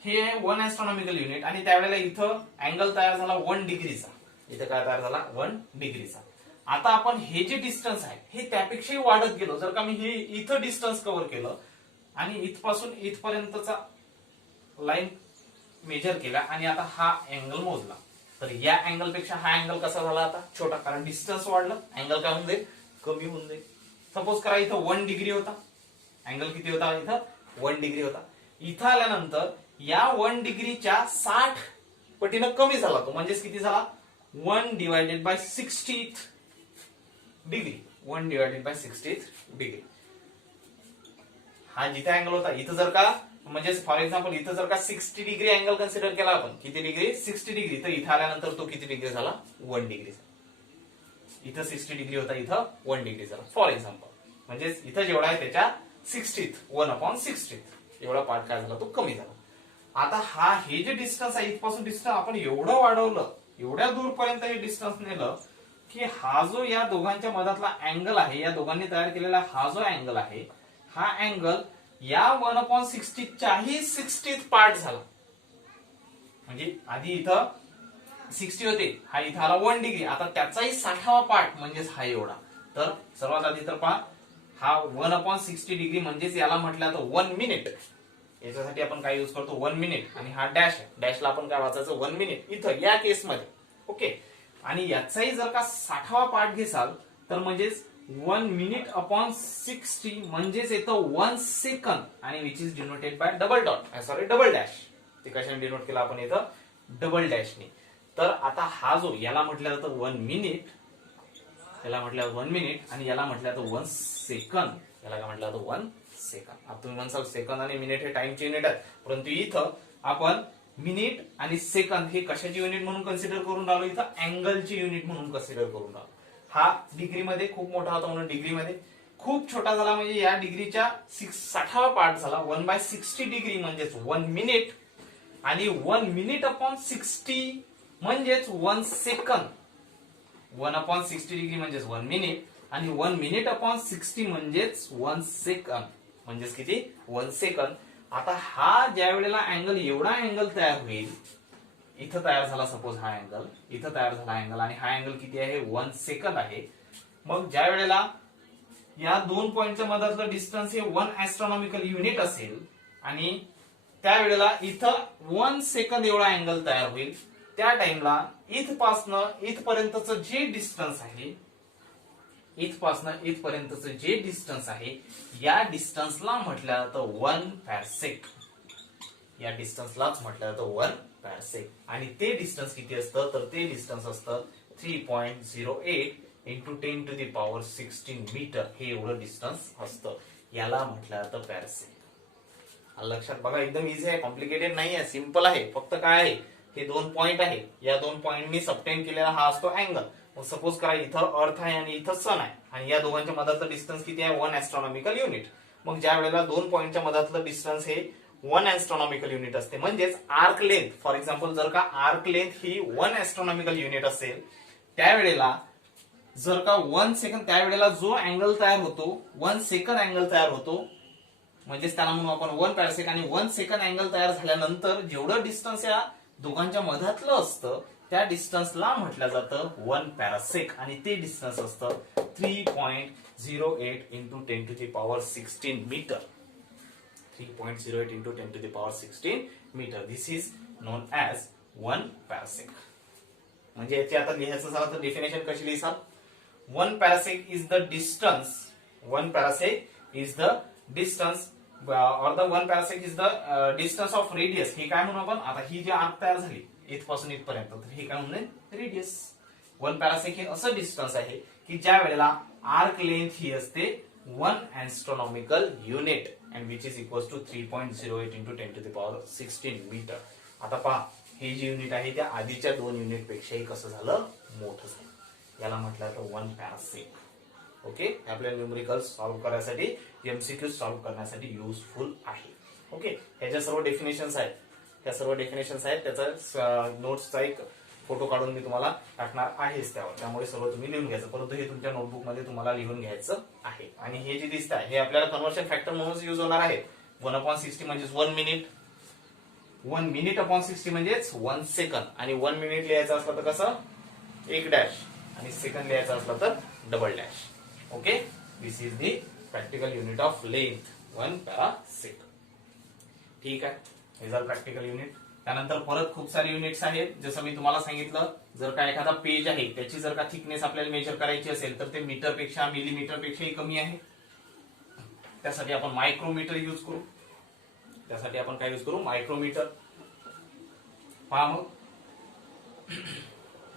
हे 1 ऍस्ट्रॉनॉमिकल युनिट, आणि त्यावेळेला इथं अँगल तयार झाला 1 डिग्रीचा. इथं काय तयार झाला, 1 डिग्रीचा. आता आपण हे जे डिस्टन्स आहे हे त्यापेक्षाही वाढत गेलो. जर का मी हे इथं डिस्टन्स कव्हर केलं आणि इथपासून इथपर्यंतचा लाईन मेजर केला, आणि आता हा अँगल मोजला, तर या अँगल पेक्षा हा अँगल कसा झाला आता, छोटा, कारण डिस्टन्स वाढलं, अँगल काय होऊन जाईल, कमी होऊन जाईल. सपोज करा इथं 1 डिग्री होता, अँगल किती होता, इथं 1 डिग्री होता. इथं आल्यानंतर या 1 डिग्रीच्या 60 पटीनं कमी झाला तो, म्हणजेच किती झाला, 1 divided by 60th degree. 1 divided by 60th degree. हा जिथे अँगल होता इथं जर का, म्हणजे फॉर एक्झाम्पल इथं जर का 60 डिग्री अँगल कन्सिडर केला आपण, किती डिग्री, 60 डिग्री, तर इथं आल्यानंतर तो किती डिग्री झाला, 1 डिग्री. इथं 60 डिग्री होता, इथं 1 डिग्री झाला फॉर एक्झाम्पल. म्हणजे इथं जेवढा आहे त्याच्या 60th 1/60th एवढा पार्ट काय झाला, तो कमी झाला. आता हे जे डिस्टन्स आहे इथपासून डिस्टन्स आपण एवढं वाढवलं, एवढ्या दूरपर्यंत हे डिस्टन्स नेलं, की हा जो या दोघांच्या मधातला अँगल आहे, या दोघांनी तयार केलेला हा जो अँगल आहे, हा अँगल या 1/60 च्याही 60th पार्ट झाला. म्हणजे आधी इथं 60 होते, हा इथं आला 1 डिग्री, आता त्याचाही 60वा पार्ट म्हणजेच हा एवढा. तर सर्वात आधी तर पहा, हा 1/60 डिग्री म्हणजेच याला म्हटलं तर 1 मिनिट. याच्यासाठी आपण काय युज करतो, 1 मिनिट, आणि हा डॅश आहे, डॅशला आपण काय वाचायचं, 1 मिनिट इथं या केसमध्ये. ओके, आणि याचाही जर का 60वा पार्ट घेसाल तर म्हणजेच 1 मिनिट अपॉन 60 म्हणजेच येतं 1 सेकंद, आणि which is denoted by double dot, sorry double dash. ते कशाने डिनोट केला आपण इथं, डबल डॅशने. तर आता हा जो याला म्हटलं जातं 1 मिनिट, याला म्हटलं 1 मिनिट, आणि याला म्हटलं जातं 1 सेकंद. याला काय म्हटलं जातं, 1 सेकंद. आता तुम्ही म्हणसाल सेकंद आणि मिनिट हे टाइमचे युनिट आहेत, परंतु इथं आपण मिनिट आणि सेकंद हे कशाचे युनिट म्हणून कन्सिडर करून राहिलो, इथं अँगलचे युनिट म्हणून कन्सिडर करून राहिलो. हा डिग्रीमध्ये खूप मोठा होता म्हणून डिग्रीमध्ये खूप छोटा झाला, म्हणजे या डिग्रीच्या 60वा पार्ट झाला. 1/60 डिग्री म्हणजेच 1 मिनिट, आणि 1 मिनिट अपॉन 60 म्हणजेच 1 सेकंद. 1/60 डिग्री म्हणजेच 1 मिनिट, आणि 1 मिनिट अपॉन 60 म्हणजेच 1 सेकंद. म्हणजेच किती, 1 सेकंद. आता हा ज्या वेळेला अँगल, एवढा अँगल तयार होईल, इथं तयार झाला सपोज हा अँगल, इथं तयार झाला अँगल, आणि हा अँगल किती आहे, 1 सेकंद आहे. मग ज्या वेळेला या 2 पॉइंटच्या मधातलं डिस्टन्स हे 1 ऍस्ट्रॉनॉमिकल युनिट असेल आणि त्यावेळेला इथं 1 सेकंद एवढा अँगल तयार होईल, त्या टाइमला इथपासनं इथपर्यंतचं जे डिस्टन्स आहे, इथपासनं इथपर्यंतचं जे डिस्टन्स आहे, या डिस्टन्सला म्हटलं जातं 1 पॅरसेक. या डिस्टन्सलाच म्हटलं जातं 1 पॅरसेक. आणि ते डिस्टन्स किती असतं, तर ते डिस्टन्स असतं 3.08 into 10 to the power 16 metre. हे एवढं डिस्टन्स असतं. याला म्हटलं जातं पॅरसेक. लक्षात बघा, एकदम इझी आहे, कॉम्प्लिकेटेड नाही आहे, सिंपल आहे. फक्त काय आहे, हे 2 पॉइंट आहे, या 2 पॉइंटनी सबटेंड केलेला हा असतो अँगल. मग सपोज करा इथं अर्थ आहे आणि इथं सन आहे आणि या दोघांच्या मधातलं डिस्टन्स किती आहे, 1 ऍस्ट्रॉनॉमिकल युनिट. मग ज्या वेळेला 2 पॉइंटच्या मधातलं डिस्टन्स हे 1 ऍस्ट्रॉनॉमिकल युनिट असते, म्हणजेच आर्क लेंथ, फॉर एक्झाम्पल जर का आर्क लेंथ ही 1 ऍस्ट्रॉनॉमिकल युनिट असेल, त्यावेळेला जर का 1 सेकंद, त्यावेळेला जो अँगल तयार होतो 1 सेकंद अँगल तयार होतो, म्हणजेच त्याला म्हणू आपण 1 पॅरसेक. आणि 1 सेकंद अँगल तयार झाल्यानंतर जेवढं डिस्टन्स या दोघांच्या मधातलं असतं त्या डिस्टन्सला म्हटलं जातं 1 पॅरासेक. आणि ते डिस्टन्स असतं 3.08 into 10 to the power 16 metre. 3.08 into 10 to the power 16 metre. This is known as 1 parsec. म्हणजे याची आता लिहायचं झालं तर डेफिनेशन कशी लिहिसाल, 1 parsec is the distance, 1 parsec is the distance or the 1 parasec is the distance of radius. हे काय म्हणू आपण, आता ही जी आर्क तयार झाली इथपासून इथपर्यंत, तर हे काय म्हणून रेडियस. 1 पॅरासेक हे असं डिस्टन्स आहे की ज्या वेळेला आर्क लेंथ ही असते 1 astronomical unit and which is equals to 3.08 into 10 to the power 16 metre. आता पहा, हे जे युनिट आहे त्या आधीच्या 2 युनिट पेक्षाही कसं झालं, मोठं झालं. याला म्हटलं तर 1 पॅरासेक. ओके, आपल्या न्यूमेरिकल सॉल्व्ह करण्यासाठी, एमसीक्यू सॉल्व्ह करण्यासाठी युजफुल आहे. ओके, ह्याच्या सर्व डेफिनेशन्स आहेत, त्या सर्व डेफिनेशन्स आहेत. त्याचा नोट्सचा एक फोटो काढून मी तुम्हाला टाकणार आहेच त्यावर, त्यामुळे सर्व तुम्ही लिहून घ्यायचं. परंतु हे तुमच्या नोटबुक मध्ये तुम्हाला लिहून घ्यायचं आहे. आणि हे जे दिसत आहे हे आपल्याला कन्व्हर्शन फॅक्टर म्हणून युज होणार आहे. 1/60 म्हणजेच 1 मिनिट, 1 मिनिट अपॉन 60 म्हणजेच 1 सेकंद. आणि 1 मिनिट लिहायचं असलं तर कसं, 1 डॅश, आणि सेकंद लिहायचं असलं तर double dash. Okay, this is the practical unit of length, 1 पॅरासेक. ठीक आहे, हे झालं प्रॅक्टिकल युनिट. त्यानंतर परत खूप सारे युनिट्स आहेत. जसं मी तुम्हाला सांगितलं, जर का एखादा पेज आहे त्याची जर का थिकनेस आपल्याला मेजर करायची असेल तर ते मीटर पेक्षा, मिलीमीटर पेक्षाही कमी आहे. त्यासाठी आपण मायक्रोमीटर यूज करू. त्यासाठी आपण काय यूज करू, मायक्रोमीटर. पहा मग,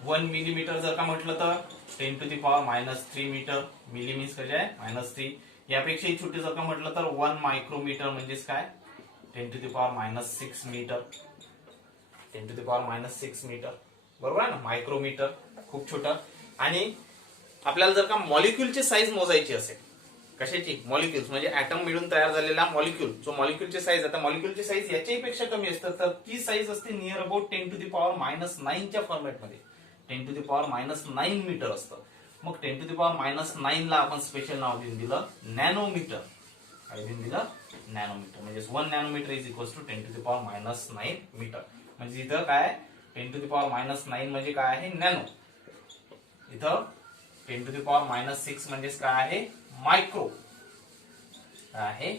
1 मिलीमीटर जर का म्हटलं तर 10 to the power -3 metre. Milli means काय आहे, -3. यापेक्षाही छोटे जर का म्हटलं तर 1 मायक्रोमीटर म्हणजेच काय, 10 to the power -6 metre. 10 to the power -6 metre, बरोबर आहे ना, मायक्रोमीटर खूप छोटा. आणि आपल्याला जर का मॉलिक्यूलची साईज मोजायची असेल, कशाची, मॉलिक्युल्स म्हणजे ऍटम मिळून तयार झालेला मॉलिक्यूल, जो मॉलिक्यूलची साईज, आता मॉलिक्यूलची साईज याच्याही पेक्षा कमी असते, तर ती साईज असते near about 10 to the power -9 च्या फॉर्मॅटमध्ये. 10 टू द पॉवर -9 मीटर असतं. मग 10 टू द पॉवर -9 ला आपण स्पेशल नाव देऊन दिलं नॅनोमीटर. काय देऊन दिलं, नॅनोमीटर. म्हणजे 1 nanometre is equals to 10 to the power -9 metre. म्हणजे इथं काय, 10 टू द पॉवर -9 म्हणजे काय आहे, नॅनो. इथं 10 टू द पॉवर -6 म्हणजेच काय आहे, मायक्रो. काय आहे,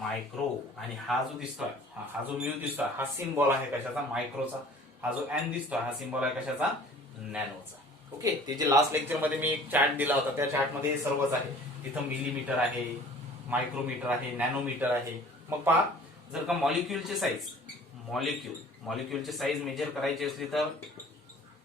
मायक्रो. आणि हा जो दिसतोय, हा जो म्यू दिसतोय, हा सिम्बॉल आहे कशाचा, मायक्रोचा. हा जो एन दिसतोय, हा सिम्बॉल आहे कशाचा, नॅनोचा. ओके, ते जे लास्ट लेक्चर मध्ये मी एक चार्ट दिला होता, त्या चार्ट मध्ये हे सर्वच आहे. तिथं मिलीमीटर आहे, मायक्रोमीटर आहे, नॅनोमीटर आहे. मग पहा, जर का मॉलिक्यूलची साईज, मॉलिक्यूलची साईज मेजर करायची असली तर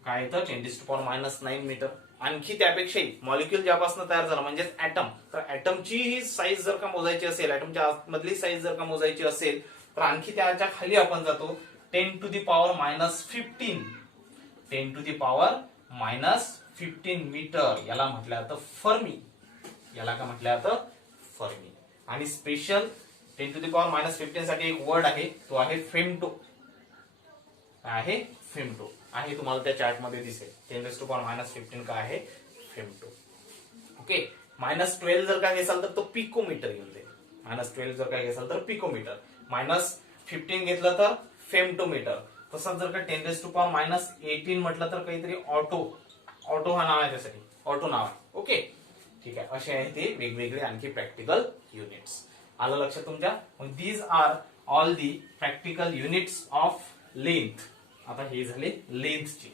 काय येतं, 10 टू द पॉवर -9 मीटर. आणखी त्यापेक्षाही मॉलिक्यूल ज्यापासून तयार झाला म्हणजेच ऍटम, तर ऍटमची ही साईज जर का मोजायची असेल, ऍटमच्या आतमधली साईज जर का मोजायची असेल तर आणखी त्याच्या खाली आपण जातो, 10 to the power -15. 10 to the power -15 metre. याला म्हटलं जातं फर्मी. याला काय म्हटलं जातं, फर्मी. आणि स्पेशल 10 टू द पॉवर -15 साठी एक वर्ड आहे, तो आहे फेमटो. आहे फेमटो, आहे तुम्हाला त्या चार्ट मध्ये दिसेल. 10 टू पॉवर -15 काय आहे, फेमटो. ओके, -12 जर का घेसाल तर तो पिकोमीटर येऊन जाईल. -12 जर का घेसाल तर पिकोमीटर. -15 घेतलं तर फेमटोमीटर. तसंच जर का 10 टू पॉवर -18 म्हटलं तर काहीतरी ऑटो हा नाव आहे, त्यासाठी ऑटो नाव आहे. ओके, ठीक आहे, असे आहे ते वेगवेगळे आणखी प्रॅक्टिकल युनिट्स. आलं लक्षात तुमच्या? मग these are all the practical units of length. आता हे झाले लेंथचे.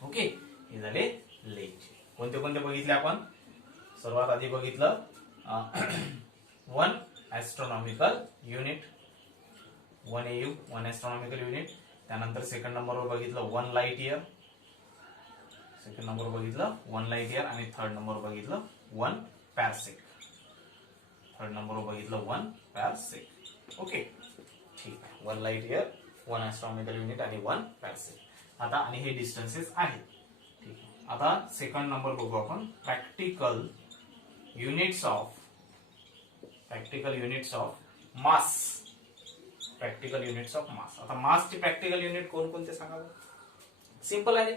ओके, हे झाले लेंथचे. कोणते कोणते बघितले आपण? सर्वात आधी बघितलं 1 astronomical unit, 1 AU 1 astronomical unit. त्यानंतर सेकंड नंबरवर बघितलं 1 लाईट इयर, सेकंड नंबर बघितलं 1 लाईट इयर. आणि थर्ड नंबर बघितलं 1 पॅरसेक. थर्ड नंबर बघितलं 1 पॅरसेक. ओके, ठीक आहे. 1 लाईट इयर, 1 ॲस्ट्रॉनॉमिकल युनिट आणि 1 पॅरसेक. आता आणि हे डिस्टन्सेस आहेत. ठीक आहे. आता सेकंड नंबर बघू आपण, practical units of mass. Practical units of मास. आता मासचे प्रॅक्टिकल युनिट कोणकोणते सांगा? सिंपल आहे,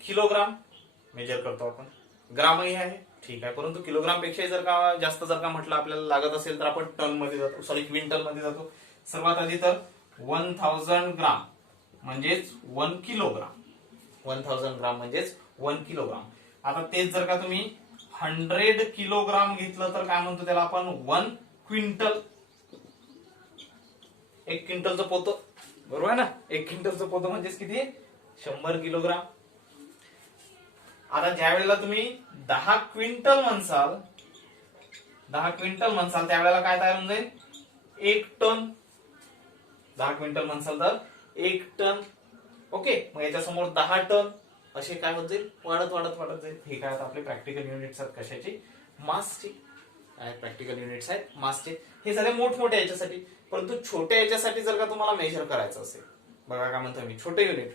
किलोग्राम मेजर करतो आपण, ग्रामही आहे, ठीक आहे. परंतु किलोग्राम पेक्षा जर का जास्त जर का म्हटलं आपल्याला लागत असेल तर आपण टन मध्ये जातो, सॉरी क्विंटल मध्ये जातो. सर्वात आधी तर 1000 ग्राम म्हणजेच 1 किलोग्राम. 1000 ग्राम म्हणजेच 1 किलोग्राम. आता तेच जर का तुम्ही 100 किलोग्राम घेतलं तर काय म्हणतो त्याला आपण? 1 क्विंटल. 1 क्विंटलचं पोतं, बरोबर आहे ना? 1 क्विंटलचं पोतं म्हणजेच किती? 100 किलोग्राम. आता ज्या वेळेला तुम्ही 10 क्विंटल म्हणसाल, 10 क्विंटल म्हणसाल त्यावेळेला काय तयार होऊन जाईल? 1 टन. 10 क्विंटल म्हणसाल तर 1 टन. ओके, मग याच्या समोर 10 टन असे काय होत जाईल? वाढत वाढत वाढत जाईल. हे काय आपले प्रॅक्टिकल युनिट्स आहेत कशाची? मासची. काय प्रॅक्टिकल युनिट्स आहेत? मासचे. हे झाले मोठमोठ्या याच्यासाठी. परंतु छोट्या याच्यासाठी जर का तुम्हाला मेजर करायचं असेल, बघा काय म्हणतो मी, छोटे युनिट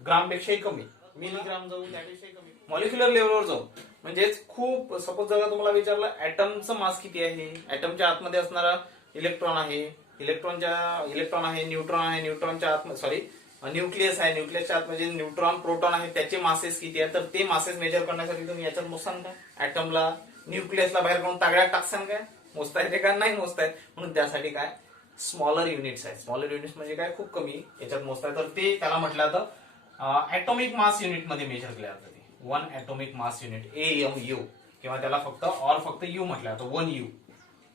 ग्रामपेक्षाही कमी, मिलीग्राम जाऊ, त्यापेक्षाही कमी, मॉलिक्युलर लेवलवर जाऊ. म्हणजेच खूप, सपोज जर का तुम्हाला विचारलं ऍटमचं मास किती आहे, ऍटमच्या आतमध्ये असणारा इलेक्ट्रॉन आहे, इलेक्ट्रॉन आहे, न्यूट्रॉन आहे, न्यूट्रॉनच्या आत, सॉरी न्यूक्लियस आहे, न्यूक्लियसच्या आत म्हणजे न्यूट्रॉन प्रोटॉन आहे, त्याचे मासेस किती आहे, तर ते मासेस मेजर करण्यासाठी तुम्ही याच्यात मोजसान का? ऍटमला, न्यूक्लियसला बाहेर काढून तागड्यात टाकसान काय? मोजता येते का? नाही मोजता येत. म्हणून त्यासाठी काय स्मॉलर युनिट्स आहेत. स्मॉलर युनिट्स म्हणजे काय? खूप कमी याच्यात मोजता येत. तर ते त्याला म्हटलं जातं ऍटॉमिक मास युनिट मध्ये मेजर केल्या जातं. 1 ऍटॉमिक मास युनिट, AMU, किंवा त्याला फक्त यू म्हटलं जातं,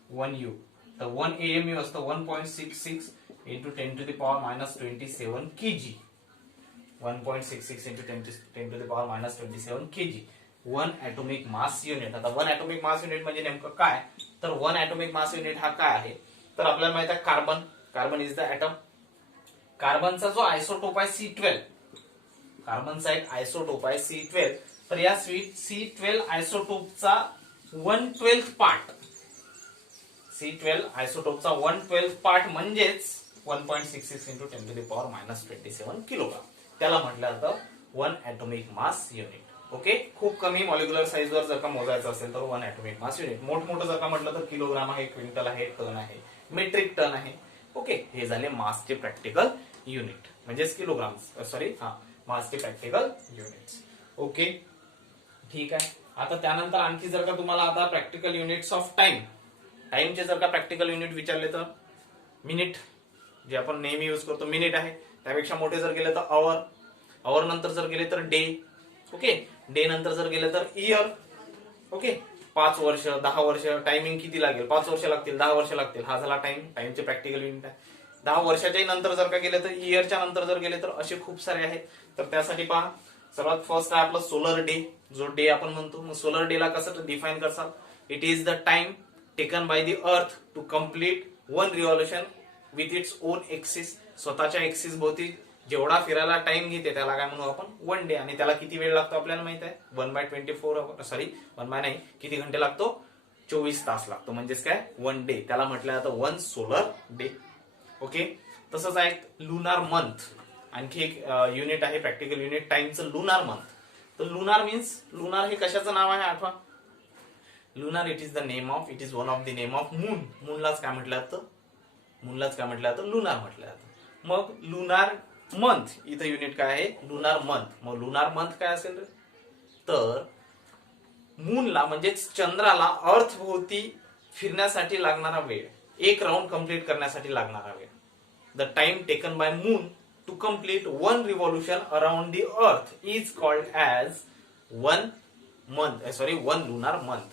1 U. तर 1 AMU असतं 1.66 into 10 to the power minus 27 kg. 1.66 into 10 to the power minus 27 kg. 1 atomic mass unit. आता 1 atomic mass unit म्हणजे नेमकं काय? तर 1 atomic mass unit हा काय आहे? तर आपल्याला माहित आहे carbon. Carbon is the atom. कार्बनचा जो आयसोटोप आहे C12, कार्बनचा एक आयसोटोप आहे C12. तर या C12 आयसोटोपचा 1/12 पार्ट, C12 आयसोटोपचा 1/12 पार्ट म्हणजेच 1.66 into 10 to the power minus 27 kilogram. त्याला म्हटलं जातं 1 atomic mass unit. ओके, खूप कमी मॉलिक्युलर साईजवर जर का मोजायचं असेल तर 1 atomic mass unit. मोठमोठं जर का म्हटलं तर किलोग्राम आहे, क्विंटल आहे, टन आहे, मेट्रिक टन आहे. ओके, हे झाले मासचे प्रॅक्टिकल युनिट, म्हणजेच किलोग्राम, सॉरी मासचे प्रॅक्टिकल युनिट्स. ओके, ठीक आहे. आता त्यानंतर आणखी जर का तुम्हाला आता प्रॅक्टिकल युनिट्स ऑफ टाइम, टाइमचे जर का प्रॅक्टिकल युनिट विचारले तर मिनिट, जे आपण नेहमी यूज करतो मिनिट आहे. त्यापेक्षा मोठे जर गेले तर आवर, आवर नंतर जर गेले तर डे. ओके, डे नंतर जर गेले तर इयर. ओके, 5 वर्ष, 10 वर्ष, टायमिंग किती लागेल? 5 वर्ष लागतील, 10 वर्ष लागतील. हा झाला टाइम, टाइमचे प्रॅक्टिकल युनिट आहे. 10 वर्षाच्या नंतर जर का गेले तर, इयरच्या नंतर जर गेले तर असे खूप सारे आहेत. तर त्यासाठी पहा, सर्वात फर्स्ट आहे आपला सोलर डे, जो डे आपण म्हणतो. मग सोलर डे ला कसं डिफाईन करसाल? It is the time taken by the earth to complete 1 revolution with its own axis. स्वतःच्या एक्सिस भोवती जेवढा फिरायला टाइम घेते त्याला काय म्हणू आपण? 1 डे. आणि त्याला किती वेळ लागतो आपल्याला माहित आहे? 1/24, सॉरी 1 बाय नाही, किती घंटे लागतो? 24 तास लागतो. म्हणजेच काय? 1 डे. त्याला म्हटलं जातं 1 सोलर डे. ओके, तसंच आहे लुनार मंथ. आणखी एक युनिट आहे प्रॅक्टिकल युनिट टाइमचं, लुनार मंथ. तर लुनार मीन्स, लुनार हे कशाचं नाव आहे आठवा? Lunar it is the name of, it is one of the name of moon. मूनलाच काय म्हटलं जातं? मूनलाच काय म्हटलं जातं? लुनार म्हटलं जातं. मग लुनार मंथ, इथं युनिट काय आहे? Lunar month. मग लुनार मंथ काय असेल? तर मूनला म्हणजेच चंद्राला अर्थ भोवती फिरण्यासाठी लागणारा वेळ, एक राऊंड कंप्लीट करण्यासाठी लागणारा वेळ. The time taken by moon to complete 1 revolution around the earth is called as 1 month, sorry 1 lunar month,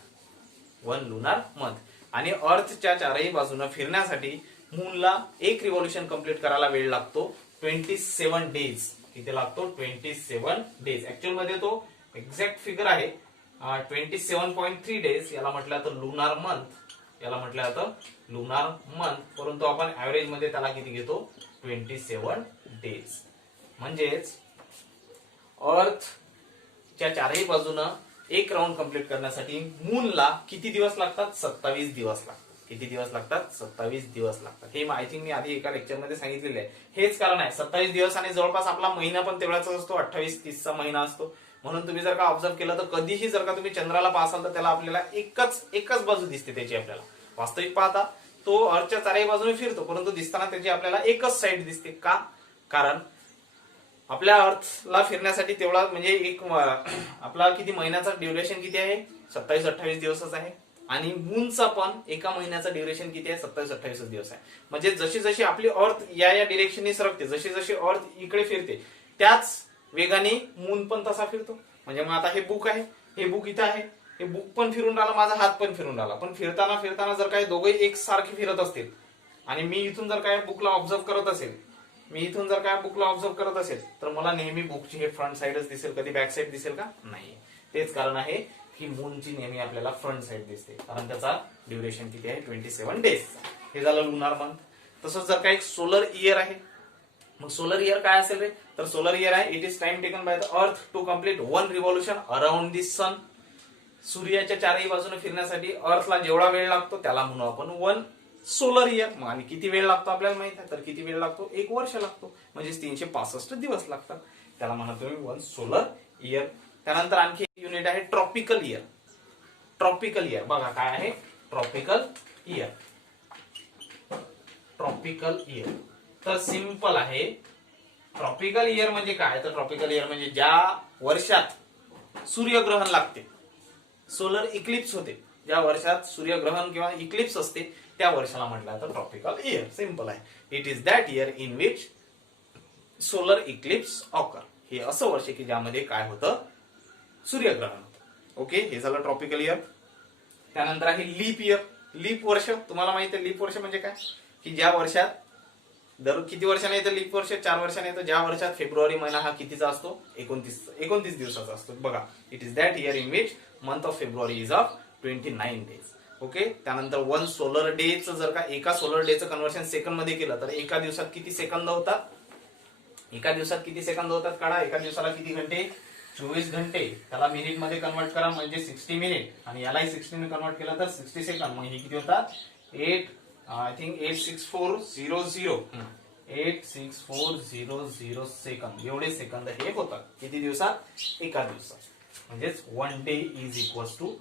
1 lunar month. आणि अर्थच्या चारही बाजूने फिरण्यासाठी मूनला एक रिव्हॉल्युशन कंप्लीट करायला वेळ लागतो 27 डेज. किती लागतो? 27 डेज. ऍक्च्युअल मध्ये तो एक्झॅक्ट फिगर आहे 27.3 डेज. याला म्हटलं तर लुनार मंथ, याला म्हटलं जातं लुनार मंथ, परंतु आपण ऍव्हरेज मध्ये त्याला किती घेतो? 27 डेज. म्हणजेच अर्थच्या चारही बाजूनं एक राऊंड कंप्लीट करण्यासाठी मूनला किती दिवस लागतात? 27 दिवस लागतात. किती दिवस लागतात? 27 दिवस लागतात. हे आय थिंक मी आधी एका लेक्चर मध्ये सांगितलेले आहे. हेच कारण आहे 27 दिवस आणि जवळपास आपला महिना पण तेवढाच असतो, 28-30चा महिना असतो. म्हणून तुम्ही जर का ऑब्झर्व केलं तर कधीही जर का तुम्ही चंद्राला पाहाल तर त्याला आपल्याला एकच बाजू दिसते त्याची. आपल्याला वास्तविक पाहता तो अर्थच्या चारही बाजूने फिरतो, परंतु दिसताना त्याची आपल्याला एकच साईड दिसते. का? कारण आपल्या अर्थला फिरण्यासाठी तेवढा म्हणजे एक आपला किती महिन्याचा ड्युरेशन किती आहे? 27-28 दिवसच आहे. आणि मूनचा पण एका महिन्याचा ड्युरेशन किती आहे? 27-28 दिवस आहे. म्हणजे जशी जशी आपली अर्थ या डिरेक्शनने सरकते, जशी जशी अर्थ इकडे फिरते, त्याच वेगाने मून पण तसा फिरतो. म्हणजे मग आता हे बुक आहे, हे बुक इथं आहे, हे बुक पण फिरून राहिला, माझा हात पण फिरून राहिला. पण फिरताना फिरताना जर काही दोघे एकसारखे फिरत असतील आणि मी इथून जर काय बुकला ऑब्झर्व करत असेल, तर मला नेहमी बुकची हे फ्रंट साइडच दिसेल, कधी बॅक साइड दिसेल का? नाही. तेच कारण आहे की मूनची नेहमी आपल्याला फ्रंट साइड दिसते, कारण त्याचा ड्युरेशन किती आहे? 27 डेज. हे झालं लुनार मंथ. तसंच जर का एक सोलर इयर आहे, मग सोलर इयर काय असेल रे? तर सोलर इयर आहे it is time taken by the earth to complete 1 revolution around the sun. सूर्याच्या चारही बाजूने फिरण्यासाठी अर्थला जेवढा वेळ लागतो त्याला म्हणू आपण 1 सोलर इयर. मग आणि किती वेळ लागतो आपल्याला माहित आहे, तर किती वेळ लागतो? 1 वर्ष लागतो, म्हणजे 365 दिवस लागतात. त्याला म्हणा तुम्ही 1 सोलर इयर. त्यानंतर आणखी एक युनिट आहे ट्रॉपिकल इयर. ट्रॉपिकल इयर बघा काय आहे? Tropical year. ट्रॉपिकल इयर तर सिंपल आहे. ट्रॉपिकल इयर म्हणजे काय? तर ट्रॉपिकल इयर म्हणजे ज्या वर्षात सूर्यग्रहण लागते, सोलर इक्लिप्स होते, ज्या वर्षात सूर्यग्रहण किंवा इक्लिप्स असते त्या वर्षाला म्हटलं तर ट्रॉपिकल इयर. सिंपल आहे. It is that year in which solar Eclipse occur. हे असं वर्ष की ज्यामध्ये काय होतं? सूर्यग्रहण होतं. ओके, हे झालं ट्रॉपिकल इयर. त्यानंतर आहे लीप इयर. लीप वर्ष. तुम्हाला माहिती आहे लीप वर्ष म्हणजे काय? की ज्या वर्षात दर किती वर्षाने येतं लीप वर्ष? 4 वर्षाने येतं. ज्या वर्षात फेब्रुवारी महिना हा कितीचा असतो? 29 दिवसाचा असतो. बघा, it is that year in which month of February is of 29 days. Okay. त्यानंतर 1 सोलर डेचं जर का एका सोलर डेचं कन्व्हर्शन सेकंड मध्ये केलं तर एका दिवसात किती सेकंद होतात? एका दिवसाला किती घंटे? 24 घंटे. त्याला मिनिट मध्ये कन्वर्ट करा म्हणजे 60 मिनिट, आणि यालाही 60 ने कन्वर्ट केलं तर 60 सेकंद. मग हे किती होतात? 86400 सेकंद. एवढे सेकंद हे होतात. किती दिवसात? एका दिवसात. म्हणजेच 1 day is equal to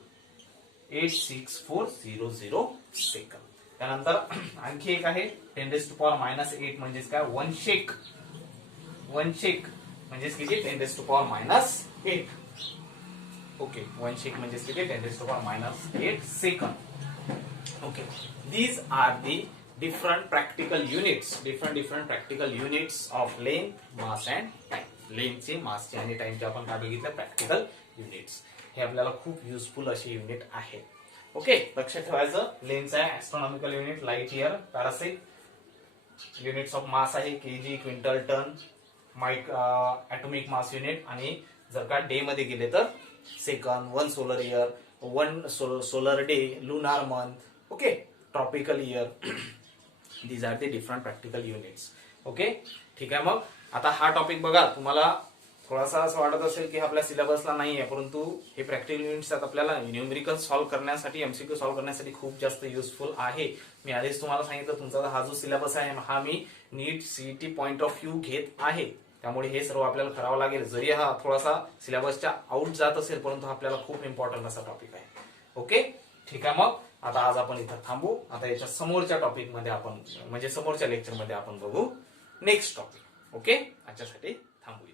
86400 second. त्यानंतर आणखी एक आहे 10⁻⁻8 म्हणजेच काय? 1 शेक. 1 शेक म्हणजेच किती? 10⁻⁻8. ओके, 1 शेक म्हणजेच किती? 10⁻⁸ second. Okay, these are the different practical units of length, mass and time. लेंथचे, मासचे आणि टाइमचे आपण काय बघितलं? Practical units. हे आपल्याला खूप युजफुल असे युनिट आहेत. ओके, लक्षात ठेवायचं. लेंथ आहे astronomical unit, light year, parsec. Units of mass आहे KG, quintal, ton, atomic mass unit. आणि जर का डे मध्ये गेले तर second, 1 solar year, 1 solar day, lunar month. Okay, tropical year. These are the different practical units. Okay, ठीक आहे. मग आता हा टॉपिक बघा, तुम्हाला थोडासा असं वाटत असेल की आपल्या सिलेबसला नाही आहे, परंतु हे प्रॅक्टिकल युनिट्स आपल्याला न्यूमेरिकल सॉल्व्ह करण्यासाठी, एमसीक्यू सॉल्व्ह करण्यासाठी खूप जास्त युजफुल आहे. मी आधीच तुम्हाला सांगितलं तुमचा हा जो सिलेबस आहे हा मी नीट सीईटी पॉइंट ऑफ व्ह्यू घेत आहे. त्यामुळे हे सर्व आपल्याला करावं लागेल. जरी हा थोडासा सिलेबसच्या आउट जात असेल, परंतु आपल्याला खूप इम्पॉर्टंट असा टॉपिक आहे. ओके, ठीक आहे. मग आता आज आपण इथं थांबू. आता याच्या समोरच्या टॉपिक मध्ये आपण, म्हणजे समोरच्या लेक्चर मध्ये आपण बघू नेक्स्ट टॉपिक. ओके, आजच्यासाठी थांबू.